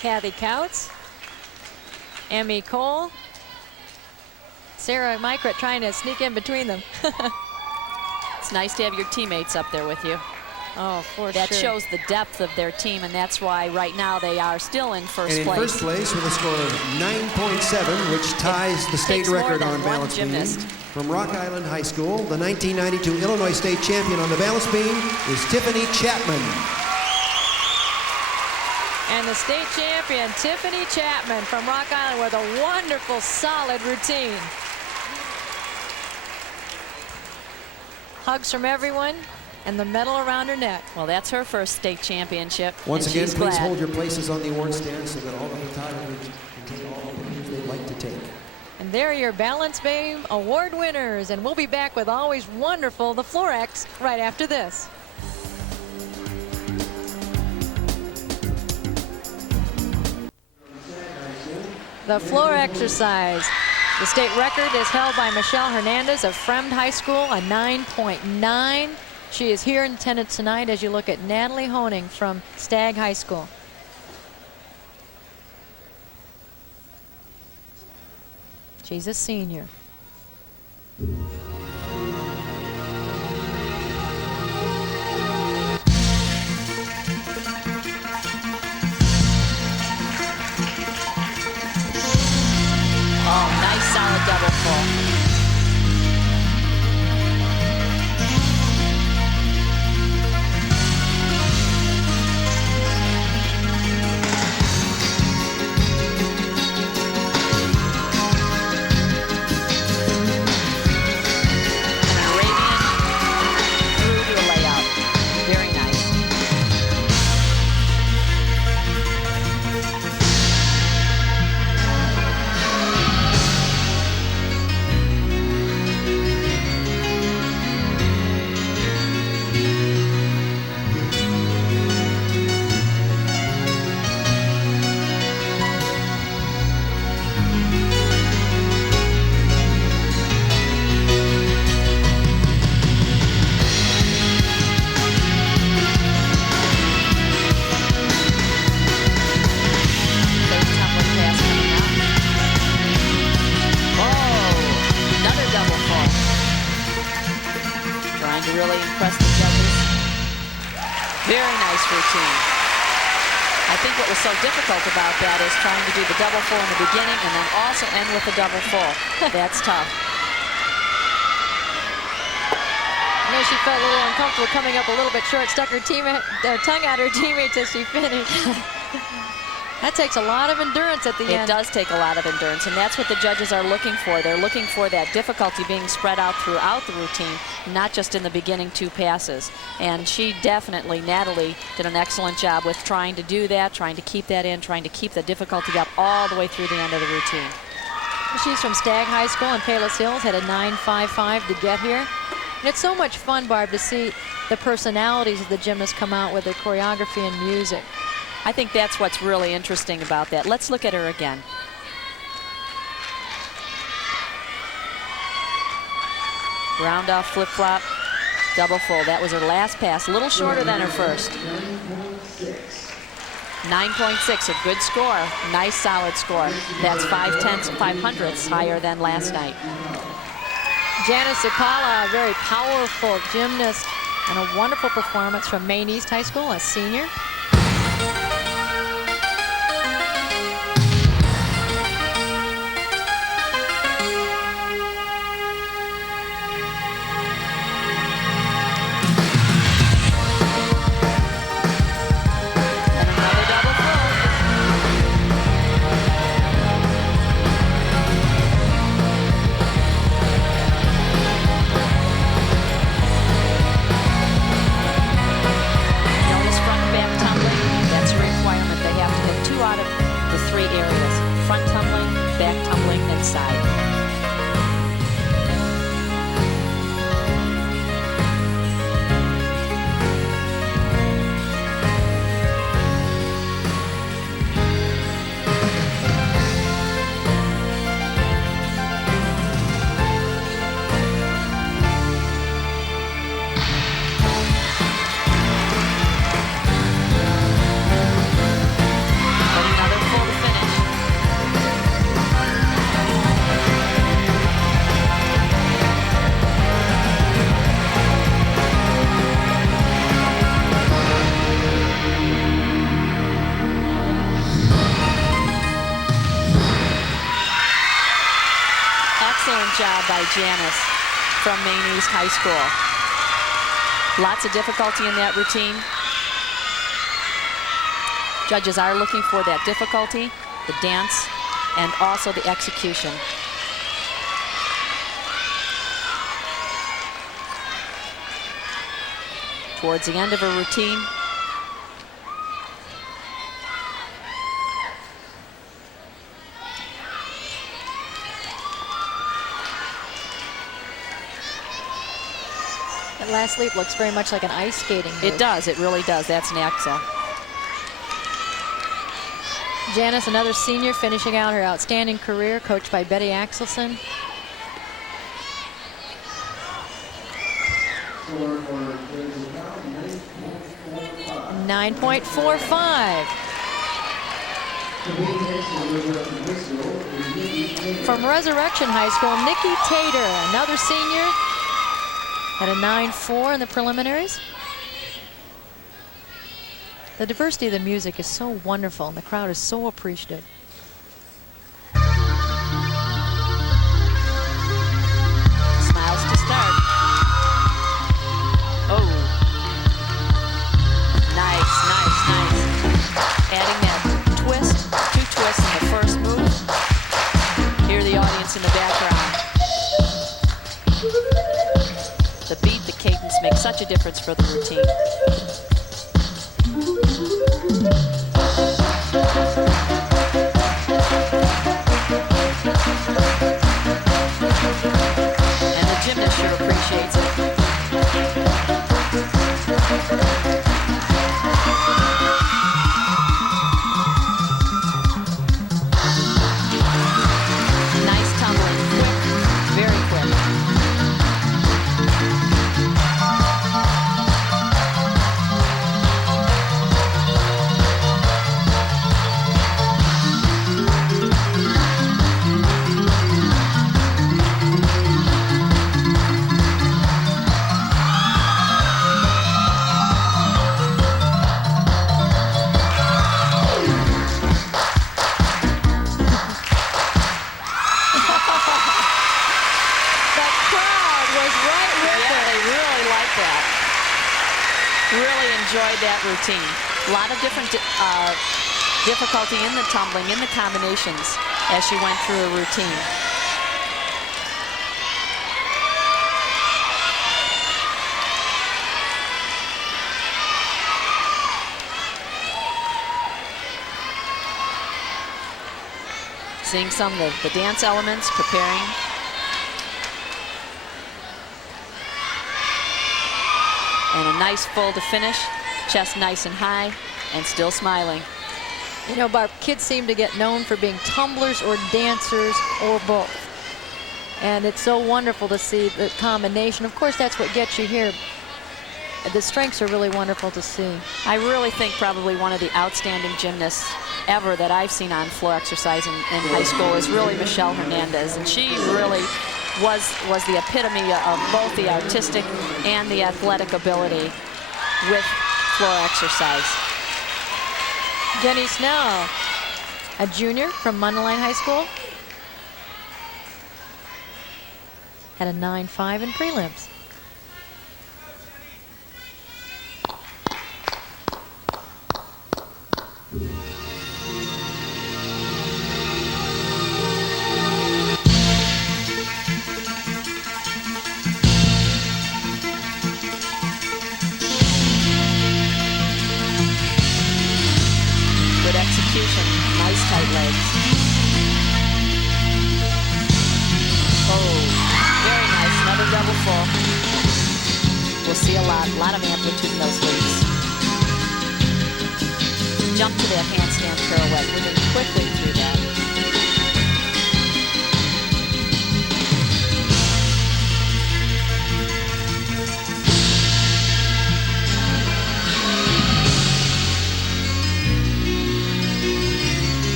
Kathy Couts, Emmy Cole, Sarah Mykert trying to sneak in between them. It's nice to have your teammates up there with you. Oh, for That sure. shows the depth of their team, and that's why right now they are still in first And in place. first place with a score of 9.7, which ties the state takes more record than on one balance beam. gymnast. From Rock Island High School, the 1992 Illinois State champion on the balance beam is Tiffany Chapman. And the state champion, Tiffany Chapman from Rock Island, with a wonderful, solid routine. Hugs from everyone, and the medal around her neck. Well, that's her first state championship. Once and again, she's please glad. hold your places on the award stand so that all the photographers can take all the pictures they'd like to take. And there are your balance beam award winners. And we'll be back with always wonderful, the Floor X, right after this. The floor exercise. The state record is held by Michelle Hernandez of Fremd High School, a 9.9. She is here in attendance tonight as you look at Natalie Honing from Stagg High School. She's a senior. Oh, nice solid double full. Really impress the judges. Very nice routine. I think what was so difficult about that is trying to do the double full in the beginning and then also end with a double full. That's tough. I know she felt a little uncomfortable coming up a little bit short, stuck her tongue out her teammates as she finished. That takes a lot of endurance at the end. It does take a lot of endurance, and that's what the judges are looking for. They're looking for that difficulty being spread out throughout the routine, not just in the beginning 2 passes. And she definitely, Natalie, did an excellent job with trying to do that, trying to keep that in, trying to keep the difficulty up all the way through the end of the routine. She's from Stagg High School in Palos Hills, had a 9.55 to get here. And it's so much fun, Barb, to see the personalities of the gymnasts come out with their choreography and music. I think that's what's really interesting about that. Let's look at her again. Round off flip-flop, double full. That was her last pass, a little shorter than her first. 9.6, a good score. Nice solid score. That's 5/10 higher than last night. Janice Sakala, a very powerful gymnast And a wonderful performance from Maine East High School, a senior. Job by Janice from Maine East High School. Lots of difficulty in that routine. Judges are looking for that difficulty, the dance, and also the execution. Towards the end of her routine, that last leap looks very much like an ice skating move. It does, it really does. That's an axel. Janice, another senior, finishing out her outstanding career, coached by Betty Axelson. .945. From Resurrection High School, Nikki Tater, another senior, at a 9.4 in the preliminaries. The diversity of the music is so wonderful, and the crowd is so appreciative. Smiles to start. Oh. Nice, nice, nice. Adding that twist, 2 twists in the first move. Hear the audience in the background. The beat, the cadence makes such a difference for the routine. And the gymnast sure appreciates it. Nice tumbling, quick, very quick. Enjoyed that routine. A lot of different difficulty in the tumbling, in the combinations as she went through a routine. Seeing some of the dance elements, preparing. And a nice full to finish, chest nice and high, and still smiling. You know, Barb, kids seem to get known for being tumblers or dancers or both. And it's so wonderful to see the combination. Of course, that's what gets you here. The strengths are really wonderful to see. I really think probably one of the outstanding gymnasts ever that I've seen on floor exercise in high school is really Michelle Hernandez. And she really was the epitome of both the artistic and the athletic ability with floor exercise. Jenny Snell, a junior from Mundelein High School, had a 9.5 in prelims. Good execution, nice tight legs. Oh, very nice, another double full. We'll see a lot of amplitude in those leaps. Jump to that handstand pirouette, moving quickly through that.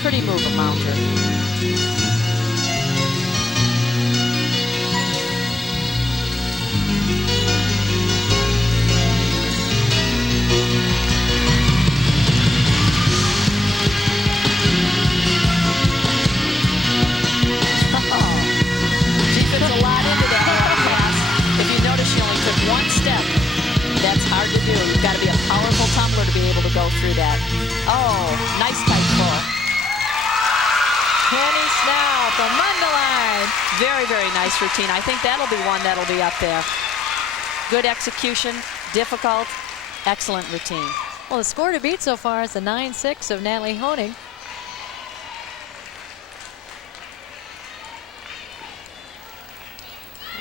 Pretty move, a mounter. She puts a lot into that pass. If you notice, she only took one step. That's hard to do. You've got to be a powerful tumbler to be able to go through that. Oh, nice tight pull. Jenny Snell from Mundelein. Very, very nice routine. I think that'll be one that'll be up there. Good execution, difficult, excellent routine. Well, the score to beat so far is the 9.6 of Natalie Honig.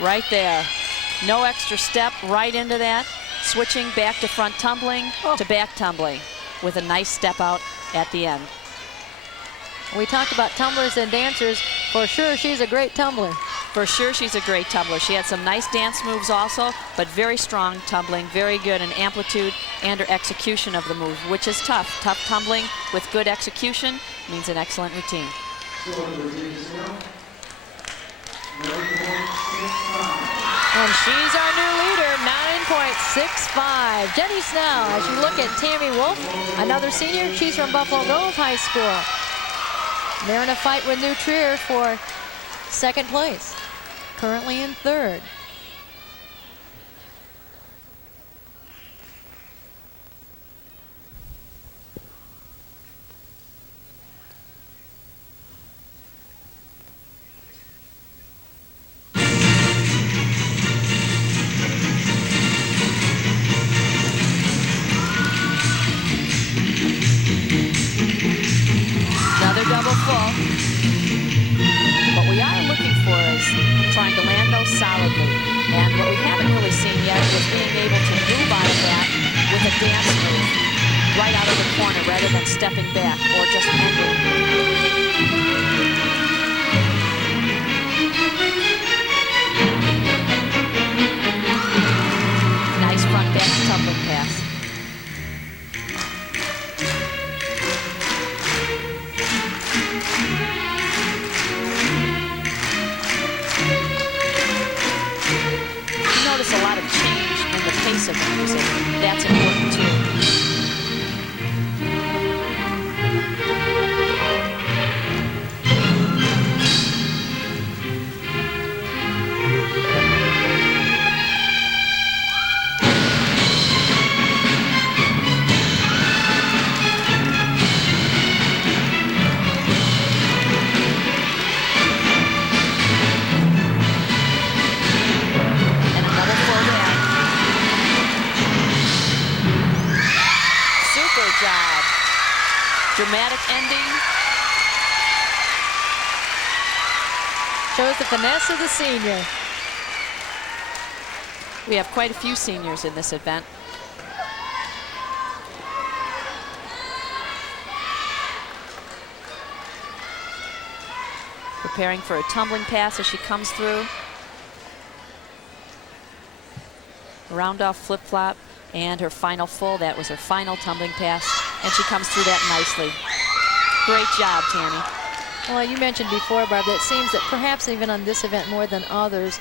Right there. No extra step, right into that. Switching back to front tumbling to back tumbling with a nice step out at the end. We talked about tumblers and dancers. For sure, she's a great tumbler. For sure, she's a great tumbler. She had some nice dance moves also, but very strong tumbling, very good in amplitude and her execution of the move, which is tough. Tough tumbling with good execution means an excellent routine. And she's our new leader, 9.65. Jenny Snell, as you look at Tammy Wolf, another senior, she's from Buffalo Grove High School. They're in a fight with New Trier for second place, currently in third. Double full. What we are looking for is trying to land those solidly. And what we haven't really seen yet is being able to move out of that with a dance move right out of the corner rather than stepping back or just ending. Nice front back tumbling pass. Notice a lot of change in the pace of the music. That's important too. Dramatic ending. Shows the finesse of the senior. We have quite a few seniors in this event. Preparing for a tumbling pass as she comes through. Round off flip-flop and her final full. That was her final tumbling pass. And she comes through that nicely. Great job, Tammy. Well, you mentioned before, Barb, that it seems that perhaps even on this event more than others,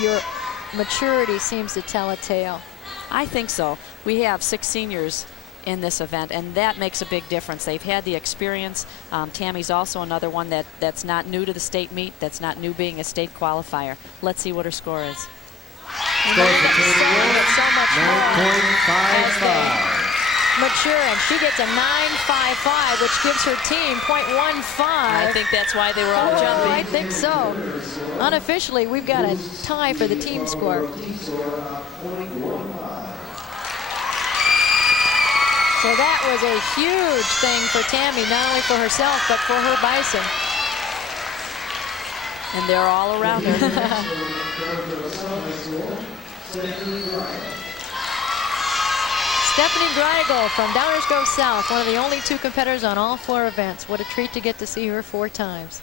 your maturity seems to tell a tale. I think so. We have 6 seniors in this event, and that makes a big difference. They've had the experience. Tammy's also another one that's not new to the state meet, that's not new being a state qualifier. Let's see what her score is. Score for Tammy Wolf, So much more. 9.55. Mature, and she gets a 9.55, which gives her team 0.15. I think that's why they were all jumping. I think so. Unofficially, we've got a tie for the team score. So that was a huge thing for Tammy, not only for herself, but for her bison. And they're all around her. Stephanie Greigel from Downers Grove South, one of the only 2 competitors on all 4 events. What a treat to get to see her 4 times.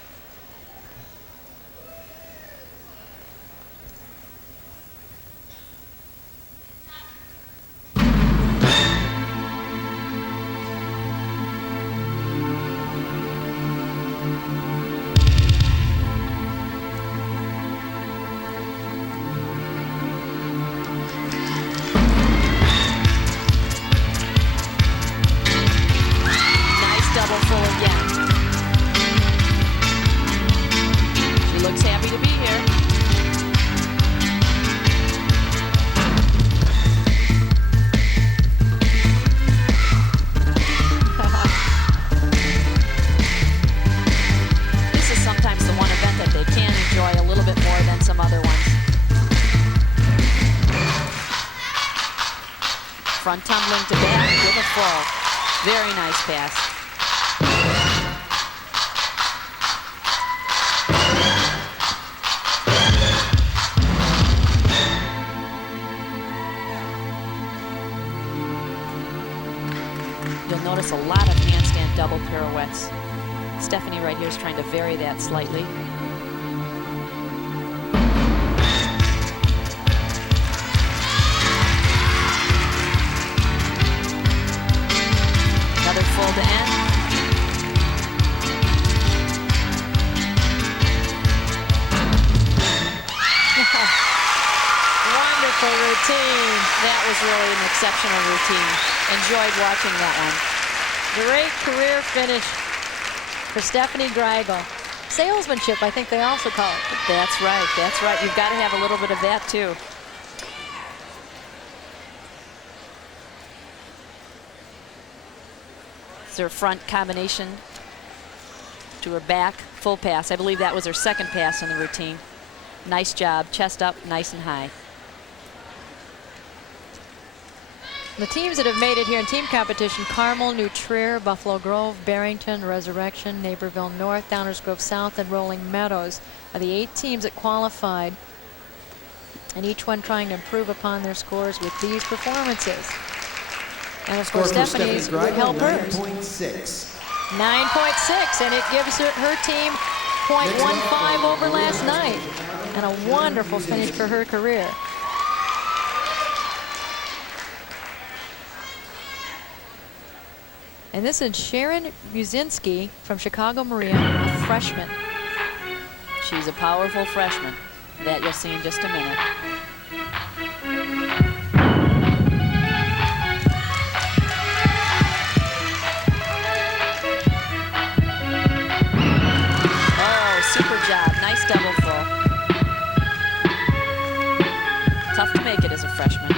Front tumbling to back with a full. Very nice pass. You'll notice a lot of handstand double pirouettes. Stephanie right here is trying to vary that slightly. Another full to end. Wonderful routine. That was really an exceptional routine. Enjoyed watching that one. Great career finish for Stephanie Greigel. Salesmanship, I think they also call it. That's right, that's right. You've got to have a little bit of that too. It's her front combination to her back, full pass. I believe that was her second pass in the routine. Nice job, chest up, nice and high. The teams that have made it here in team competition: Carmel, New Trier, Buffalo Grove, Barrington, Resurrection, Naperville North, Downers Grove South, and Rolling Meadows are the 8 teams that qualified, and each one trying to improve upon their scores with these performances. And of course, Stephanie's would help hers. 9.6. 9.6, and it gives her team 0.15 over last night, and a wonderful finish for her career. And this is Sharon Musinski from Chicago Maria, a freshman. She's a powerful freshman. That you'll see in just a minute. Oh, super job. Nice double full. Tough to make it as a freshman.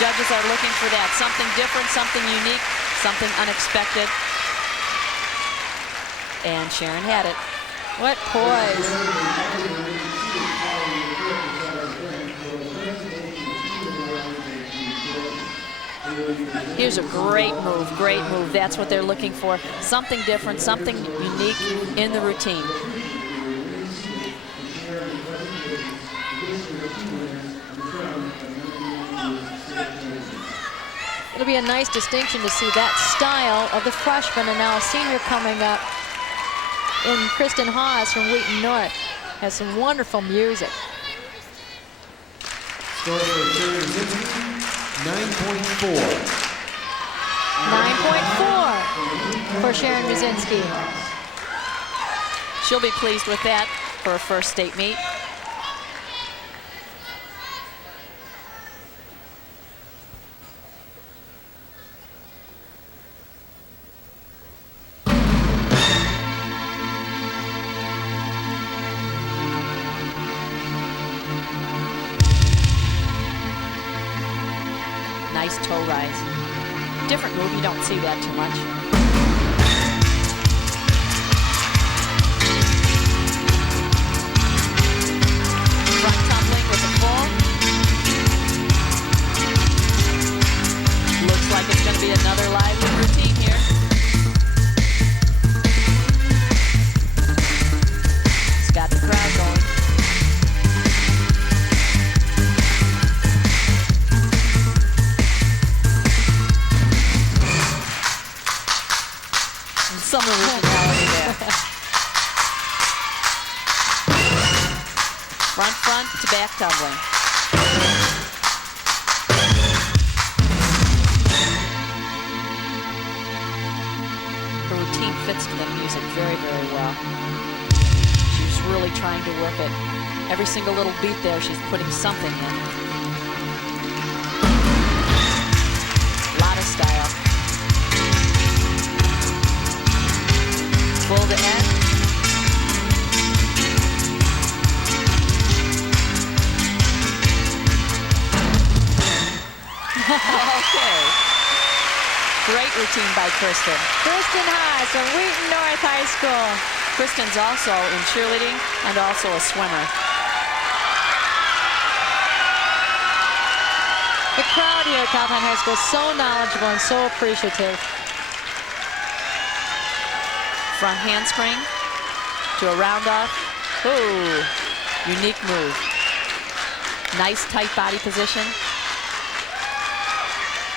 Judges are looking for that, something different, something unique, something unexpected. And Sharon had it. What poise. Here's a great move, great move. That's what they're looking for. Something different, something unique in the routine. It'll be a nice distinction to see that style of the freshman and now a senior coming up in Kristen Haas from Wheaton North. Has some wonderful music. Score for Sharon Zinsky, 9.4. 9.4 for Sharon Muzinski. She'll be pleased with that for her first state meet. Nice toe rise. Different move, you don't see that too much. Front tumbling with a full. Looks like it's going to be another lively routine here. It's got the crowd going. Some originality there. Front to back tumbling. Her routine fits to the music very, very well. She's really trying to work it. Every single little beat there, she's putting something in. A lot of style. Full to end. Okay. Great routine by Kristen. Kristen Haas from Wheaton North High School. Kristen's also in cheerleading and also a swimmer. The crowd here at Calhoun High School is so knowledgeable and so appreciative. Front handspring to a round off. Ooh, unique move. Nice tight body position.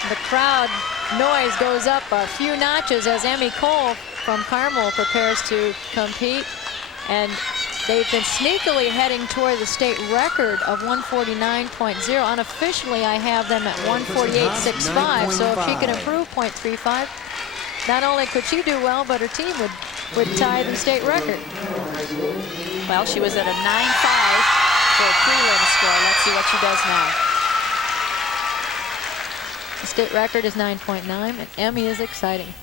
The crowd noise goes up a few notches as Emmy Cole from Carmel prepares to compete. And they've been sneakily heading toward the state record of 149.0. Unofficially, I have them at 148.65. So if she can improve 0.35, not only could she do well, but her team would tie the state record. Well, she was at a 9.5 for a prelim score. Let's see what she does now. The state record is 9.9, and Emmy is exciting.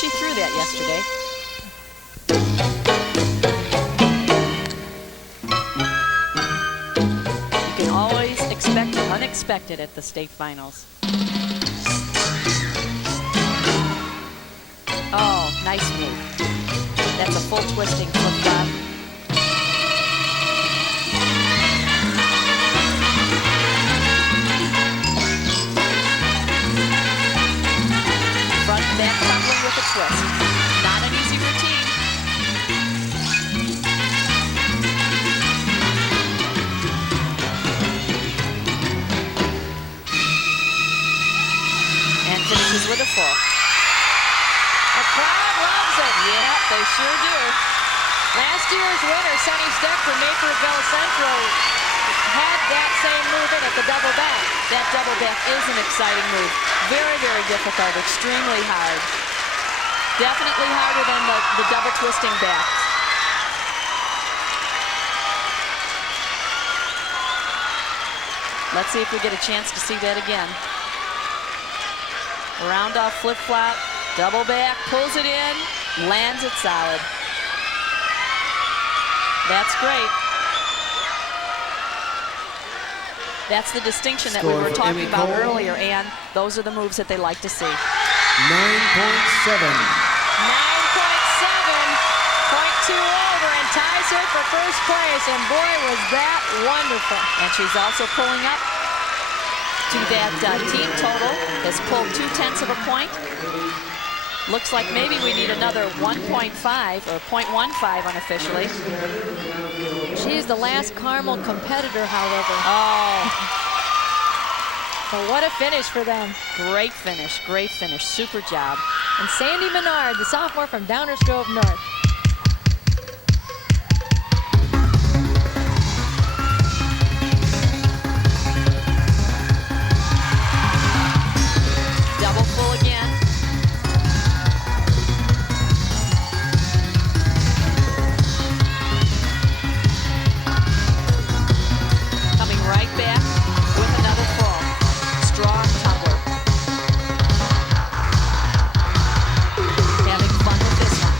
She threw that yesterday. You can always expect the unexpected at the state finals. Oh, nice move. That's a full twisting flip-flop. Front and back tumbling with a twist. Not an easy routine. And finishes with a full. A crowd loves it. Yeah, they sure do. Last year's winner, Sonny Steck from Naperville Central, had that same move in at the double back. That double back is an exciting move. Very, very difficult, extremely hard. Definitely harder than the double twisting back. Let's see if we get a chance to see that again. Round off flip-flop, double back, pulls it in, lands it solid. That's great. That's the distinction that we were talking about earlier, and those are the moves that they like to see. 9.7. 9.7, 0.2 over, and ties her for first place, and boy, was that wonderful. And she's also pulling up to that team total. Has pulled 0.2 of a point. Looks like maybe we need another 1.5 or 0.15 unofficially. She's the last Carmel competitor, however. Oh, But what a finish for them. great finish, super job. And Sandy Menard, the sophomore from Downers Grove North. Double full again. Coming right back with another full. Strong tumbler. Having fun with this one.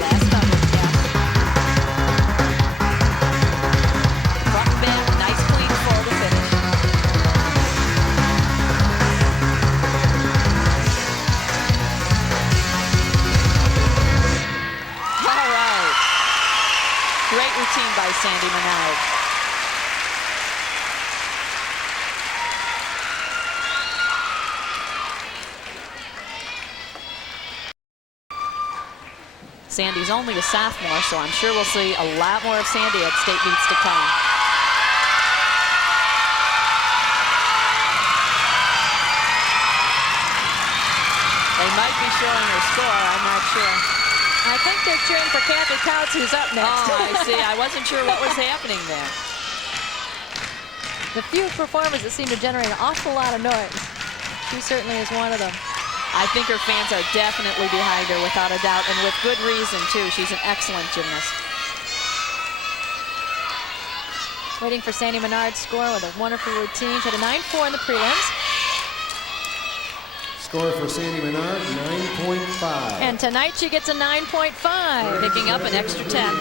Last tumbler, yeah. Front and back, nice clean full to finish. All right. Great routine by Sandy Menard. Sandy's only a sophomore, so I'm sure we'll see a lot more of Sandy at state meets to come. They might be showing her score, I'm not sure. I think they're cheering for Kathy Couts, who's up next. Oh, I see. I wasn't sure what was happening there. The few performers that seem to generate an awful lot of noise. She certainly is one of them. I think her fans are definitely behind her, without a doubt, and with good reason, too. She's an excellent gymnast. Waiting for Sandy Menard's score with a wonderful routine. She had a 9.4 in the prelims. Score for Sandy Menard, 9.5. And tonight she gets a 9.5. Picking up an extra 10.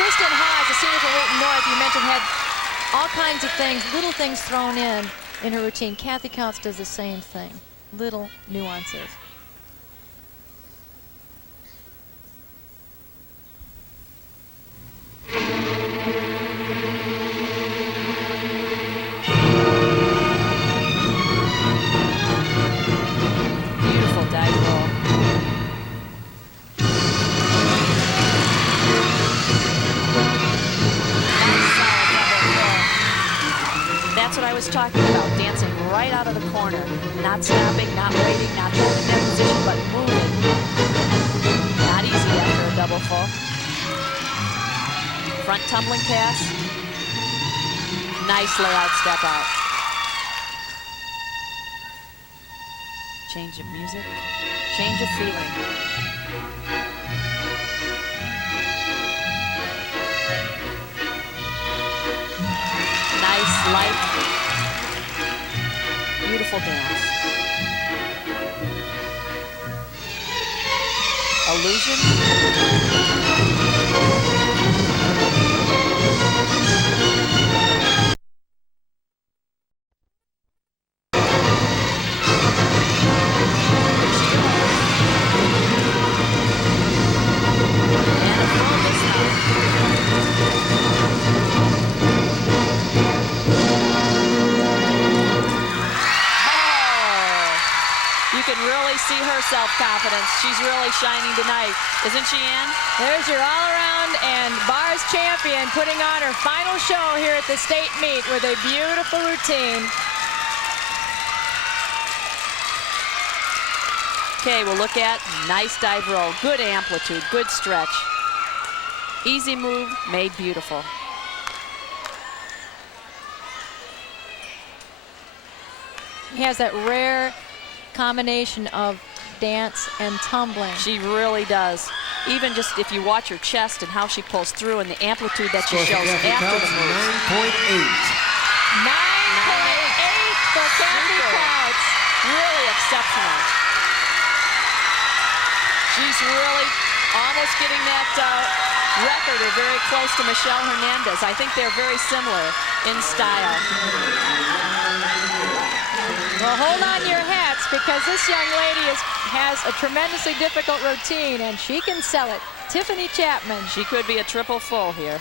Kristen Haas, a senior from Wheaton North, you mentioned, had all kinds of things, little things thrown in her routine. Kathy Couts does the same thing. Little nuances. Beautiful dive roll. That's what I was talking about, dancing right out of the corner. Not stopping, not waiting, not holding that position, but moving. Not easy after a double full. Front tumbling pass. Nice layout step out. Change of music, change of feeling. Nice, light, beautiful dance. Illusion. see her self-confidence. She's really shining tonight. Isn't she, Ann? There's your all-around and bars champion putting on her final show here at the state meet with a beautiful routine. Okay, we'll look at nice dive roll. Good amplitude, good stretch. Easy move, made beautiful. He has that rare combination of dance and tumbling. She really does. Even just if you watch her chest and how she pulls through and the amplitude that she Score for shows Kathy after Couch, the move. 9.8 for Kathy Super. Couch. Really exceptional. She's really almost getting that record, or very close to Michelle Hernandez. I think they're very similar in style. Well, hold on your hats, because this young lady has a tremendously difficult routine, and she can sell it. Tiffany Chapman. She could be a triple full here.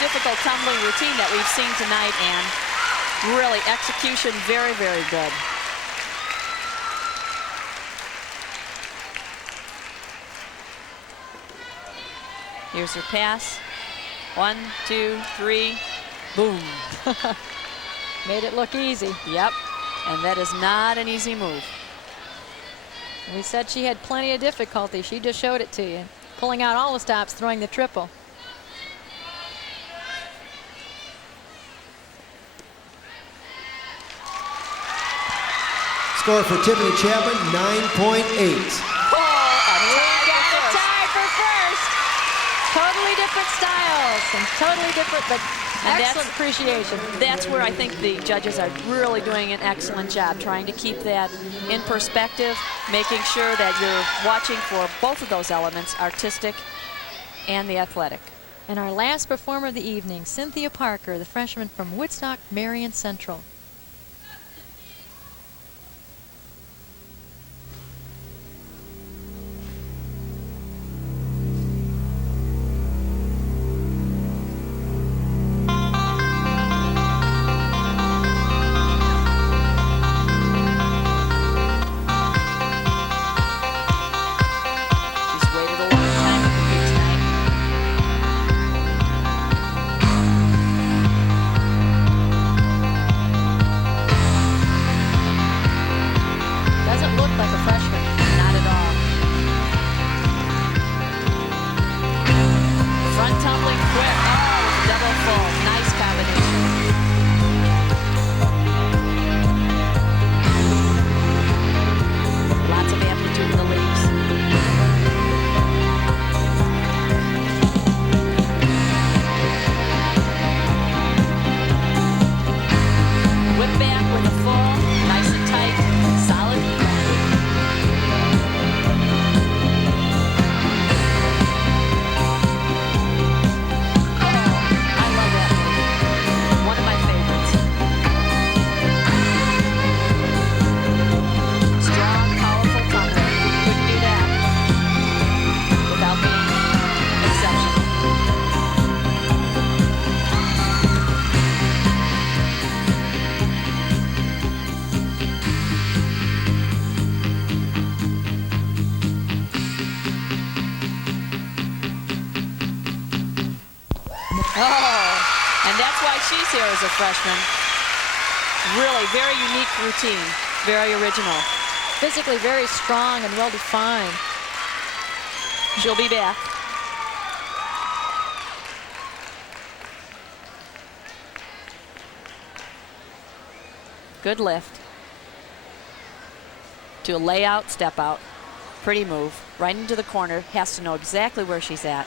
Difficult tumbling routine that we've seen tonight, and really execution very, very good. Here's her pass. 1, 2, 3, boom. Made it look easy. Yep, and that is not an easy move. We said she had plenty of difficulty. She just showed it to you. Pulling out all the stops, throwing the triple. Score for Tiffany Chapman, 9.8. We got a tie for first. Totally different styles and totally different, but excellent appreciation. That's where I think the judges are really doing an excellent job, trying to keep that in perspective, making sure that you're watching for both of those elements, artistic and the athletic. And our last performer of the evening, Cynthia Parker, the freshman from Woodstock Marion Central. she's here as a freshman. Really very unique routine, very original. Physically very strong and well-defined. She'll be back. Good lift. To a layout, step out. Pretty move. Right into the corner. Has to know exactly where she's at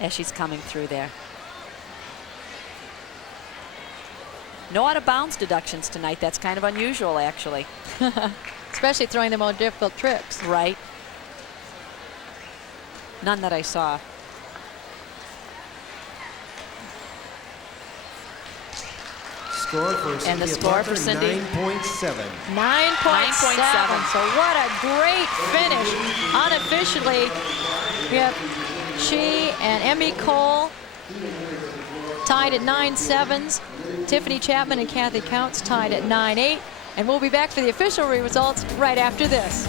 as she's coming through there. No out of bounds deductions tonight. That's kind of unusual, actually. Especially throwing the more difficult tricks. Right. None that I saw. Score for And Cynthia the score Parker, for Cindy? 9.7. 9.7. So what a great finish. Unofficially, we have she and Emmy Cole tied at 9.7s. Tiffany Chapman and Kathy Counts tied at 9.8. And we'll be back for the official results right after this.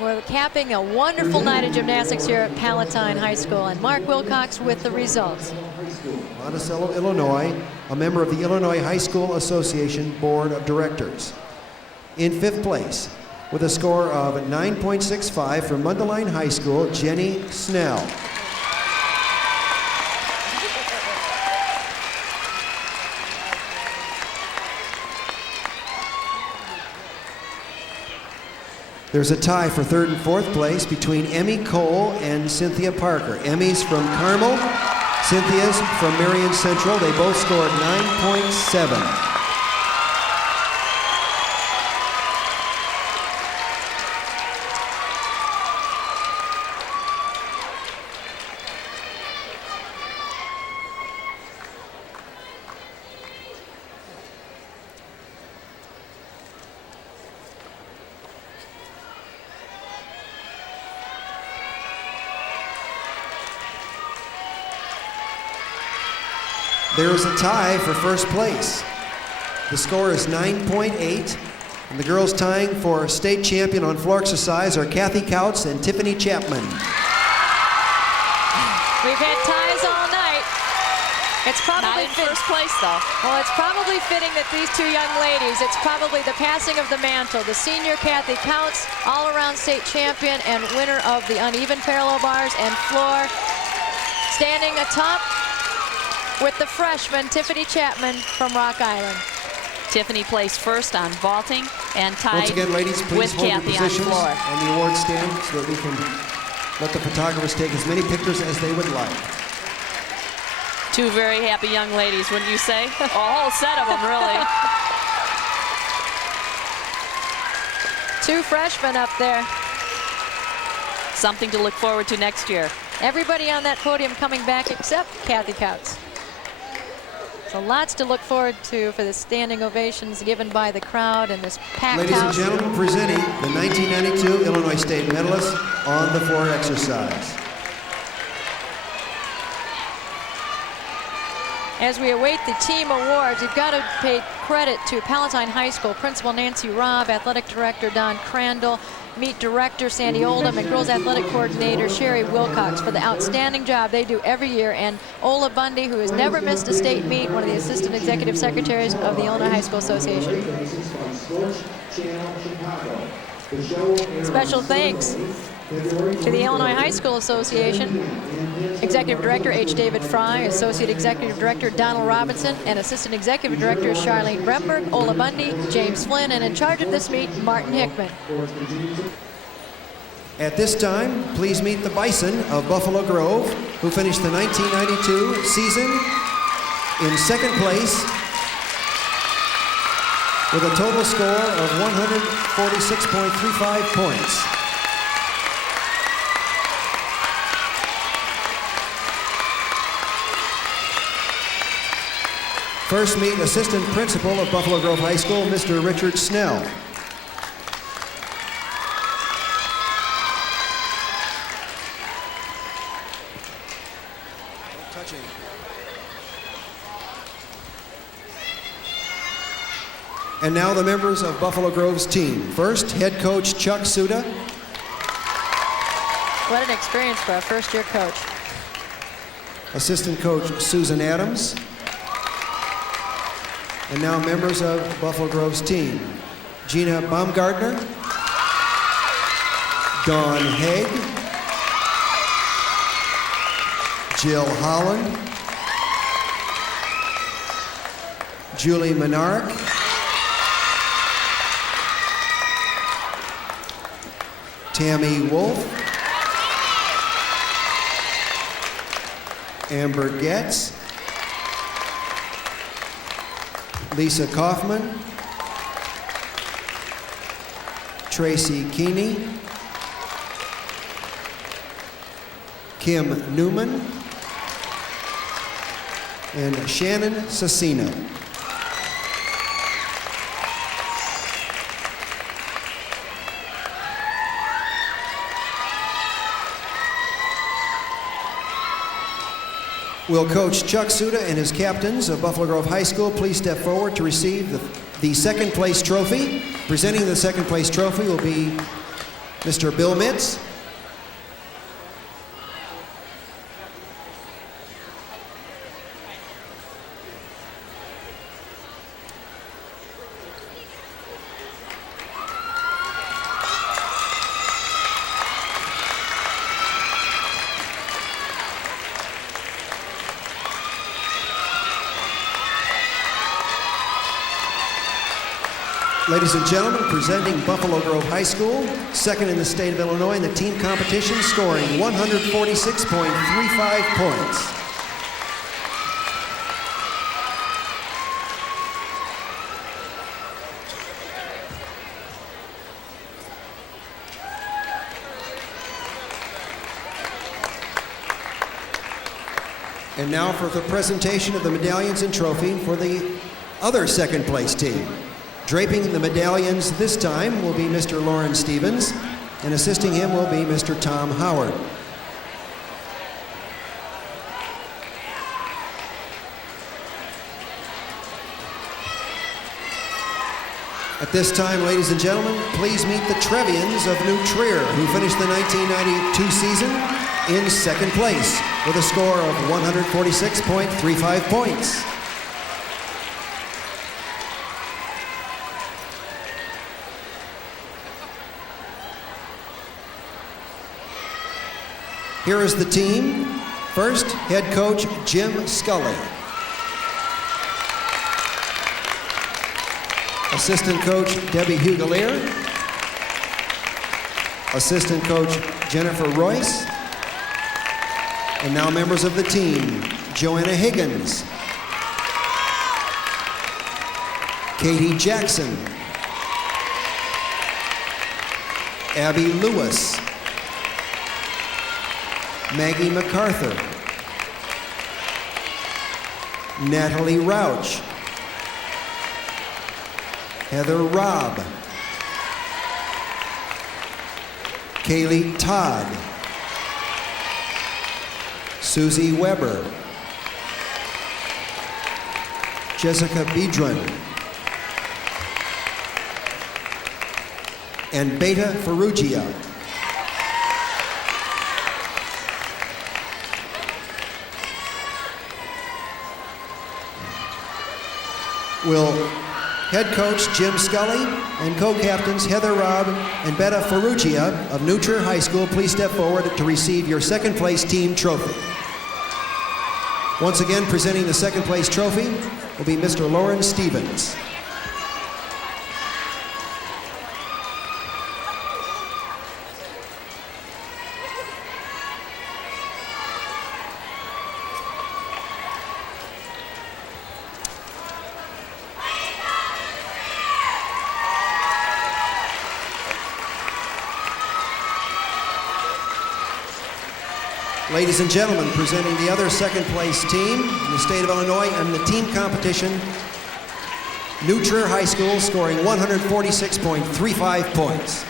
We're capping a wonderful night of gymnastics here at Palatine High School, and Mark Wilcox with the results. Monticello, Illinois, a member of the Illinois High School Association Board of Directors. In 5th place, with a score of 9.65 from Mundelein High School, Jenny Snell. There's a tie for 3rd and 4th place between Emmy Cole and Cynthia Parker. Emmy's from Carmel, Cynthia's from Marion Central. They both scored 9.7. There's a tie for 1st place. The score is 9.8, and the girls tying for state champion on floor exercise are Kathy Couts and Tiffany Chapman. We've had ties all night. It's probably Not in first place, though. Well, it's probably fitting that these two young ladies, it's probably the passing of the mantle. The senior Kathy Counts, all-around state champion and winner of the uneven parallel bars and floor, standing atop with the freshman Tiffany Chapman from Rock Island. Tiffany placed first on vaulting and tied Once again, ladies, please with hold your Kathy on positions floor. on the award stand so that we can let the photographers take as many pictures as they would like. Two very happy young ladies, wouldn't you say? A whole set of them, really. Two freshmen up there. Something to look forward to next year. Everybody on that podium coming back except Kathy Couts. So lots to look forward to for the standing ovations given by the crowd and this packed Ladies and house. gentlemen, presenting the 1992 Illinois State medalists on the floor exercise. As we await the team awards, we've got to pay credit to Palatine High School Principal Nancy Robb, Athletic Director Don Crandall, Meet Director Sandy Oldham, and Girls Athletic Coordinator Sherry Wilcox for the outstanding job they do every year. And Ola Bundy, who has never missed a state meet, one of the Assistant Executive Secretaries of the Illinois High School Association. Special thanks to the Illinois High School Association, Executive Director H. David Fry, Associate Executive Director Donald Robinson, and Assistant Executive Directors Charlene Bremberg, Ola Bundy, James Flynn, and in charge of this meet, Martin Hickman. At this time, please meet the Bison of Buffalo Grove, who finished the 1992 season in 2nd place with a total score of 146.35 points. First meet Assistant Principal of Buffalo Grove High School, Mr. Richard Snell. Don't touch him. And now the members of Buffalo Grove's team. First, head coach Chuck Suda. What an experience for a first-year coach. Assistant coach Susan Adams. And now members of Buffalo Grove's team. Gina Baumgartner, Dawn Haig, Jill Holland, Julie Menark, Tammy Wolf, Amber Getz, Lisa Kaufman, Tracy Keeney, Kim Newman, and Shannon Cecina. Will Coach Chuck Suda and his captains of Buffalo Grove High School please step forward to receive the second place trophy. Presenting the second place trophy will be Mr. Bill Mitz. Ladies and gentlemen, presenting Buffalo Grove High School, second in the state of Illinois in the team competition, scoring 146.35 points. And now for the presentation of the medallions and trophy for the other second place team. Draping the medallions this time will be Mr. Lauren Stevens, and assisting him will be Mr. Tom Howard. At this time, ladies and gentlemen, please meet the Trevians of New Trier, who finished the 1992 season in second place with a score of 146.35 points. Here is the team. First, head coach Jim Scully. Assistant coach Debbie Hugalier. Assistant coach Jennifer Royce. And now members of the team, Joanna Higgins, Katie Jackson, Abby Lewis, Maggie MacArthur, Natalie Rauch, Heather Robb, Kaylee Todd, Susie Weber, Jessica Biedron, and Beta Ferrugia. Will head coach Jim Scully and co-captains Heather Robb and Beta Ferrugia of New Trier High School please step forward to receive your second place team trophy. Once again, presenting the second place trophy will be Mr. Lauren Stevens. Ladies and gentlemen, presenting the other second place team in the state of Illinois in the team competition, New Trier High School scoring 146.35 points.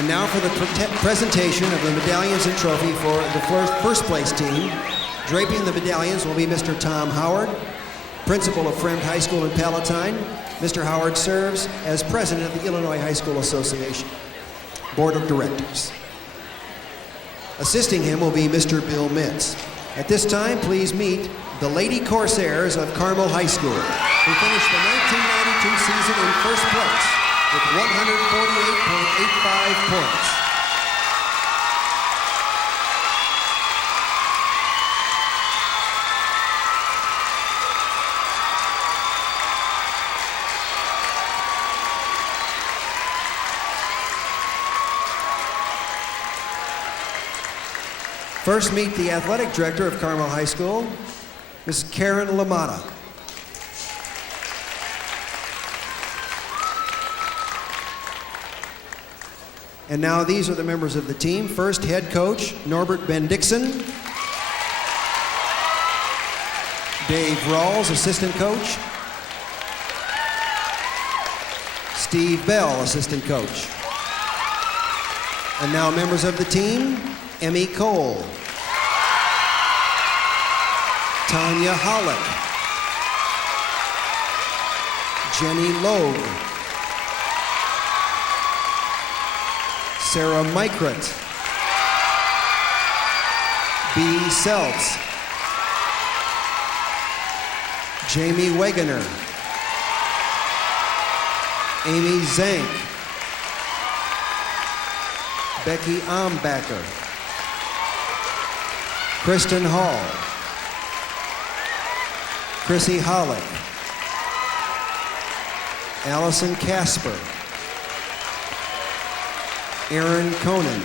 And now for the presentation of the medallions and trophy for the first place team. Draping the medallions will be Mr. Tom Howard, principal of Friend High School in Palatine. Mr. Howard serves as president of the Illinois High School Association Board of Directors. Assisting him will be Mr. Bill Mitz. At this time, please meet the Lady Corsairs of Carmel High School, who finished the 1992 season in first place with 148.85 points. First, meet the athletic director of Carmel High School, Ms. Karen LaMotta. And now these are the members of the team. First, head coach Norbert Bendixson. Dave Rawls, assistant coach. Steve Bell, assistant coach. And now members of the team, Emmy Cole, Tanya Hollick, Jenny Logue, Sarah Mykrat, B. Seltz, Jamie Wegener, Amy Zank, Becky Ambacher, Kristen Hall, Chrissy Hollick, Allison Casper, Aaron Conan,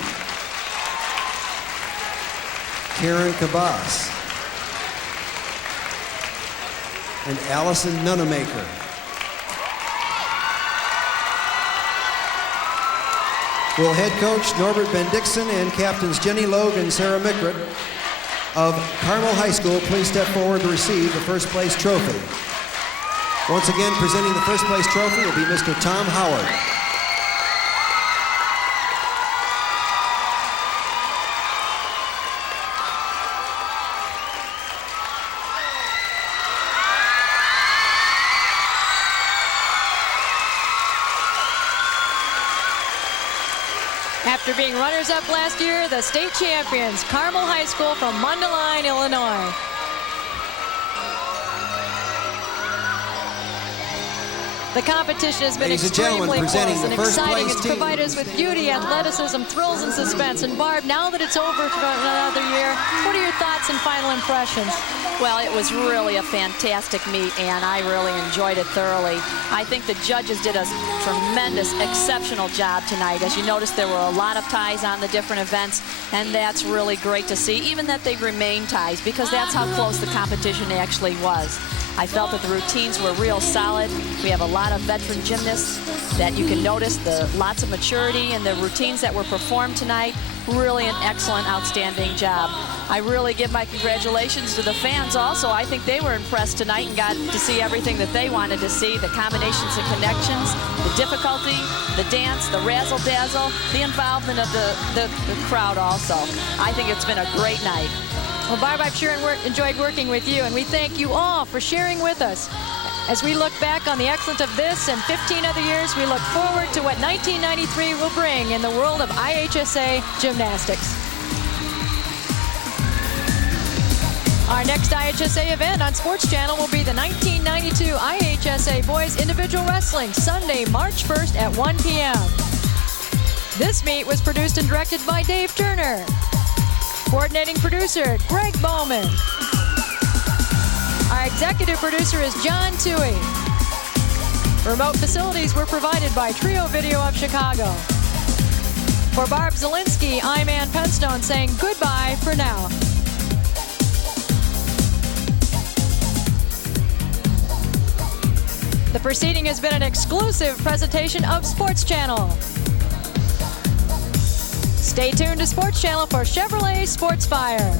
Karen Kabas, and Allison Nunemaker. Will head coach Norbert Bendixson and captains Jenny Logue and Sarah Mykrat of Carmel High School please step forward to receive the first place trophy. Once again, presenting the first place trophy will be Mr. Tom Howard. After being runners-up last year, the state champions, Carmel High School from Mundelein, Illinois. The competition has been extremely close and exciting. It's provided us with beauty, athleticism, thrills, and suspense. And Barb, now that it's over for another year, what are your thoughts and final impressions? Well, it was really a fantastic meet, and I really enjoyed it thoroughly. I think the judges did a tremendous, exceptional job tonight. As you noticed, there were a lot of ties on the different events, and that's really great to see, even that they remained ties, because that's how close the competition actually was. I felt that the routines were real solid. We have a lot of veteran gymnasts that you can notice, lots of maturity in the routines that were performed tonight. Really an excellent, outstanding job. I really give my congratulations to the fans also. I think they were impressed tonight and got to see everything that they wanted to see, the combinations and connections, the difficulty, the dance, the razzle-dazzle, the involvement of the crowd also. I think it's been a great night. Well, Barb, I've sure enjoyed working with you, and we thank you all for sharing with us. As we look back on the excellence of this and 15 other years, we look forward to what 1993 will bring in the world of IHSA gymnastics. Our next IHSA event on Sports Channel will be the 1992 IHSA Boys Individual Wrestling, Sunday, March 1st at 1 p.m. This meet was produced and directed by Dave Turner. Coordinating producer, Greg Bowman. Our executive producer is John Toohey. Remote facilities were provided by Trio Video of Chicago. For Barb Zielinski, I'm Ann Penstone saying goodbye for now. The proceeding has been an exclusive presentation of Sports Channel. Stay tuned to Sports Channel for Chevrolet Sports Fire.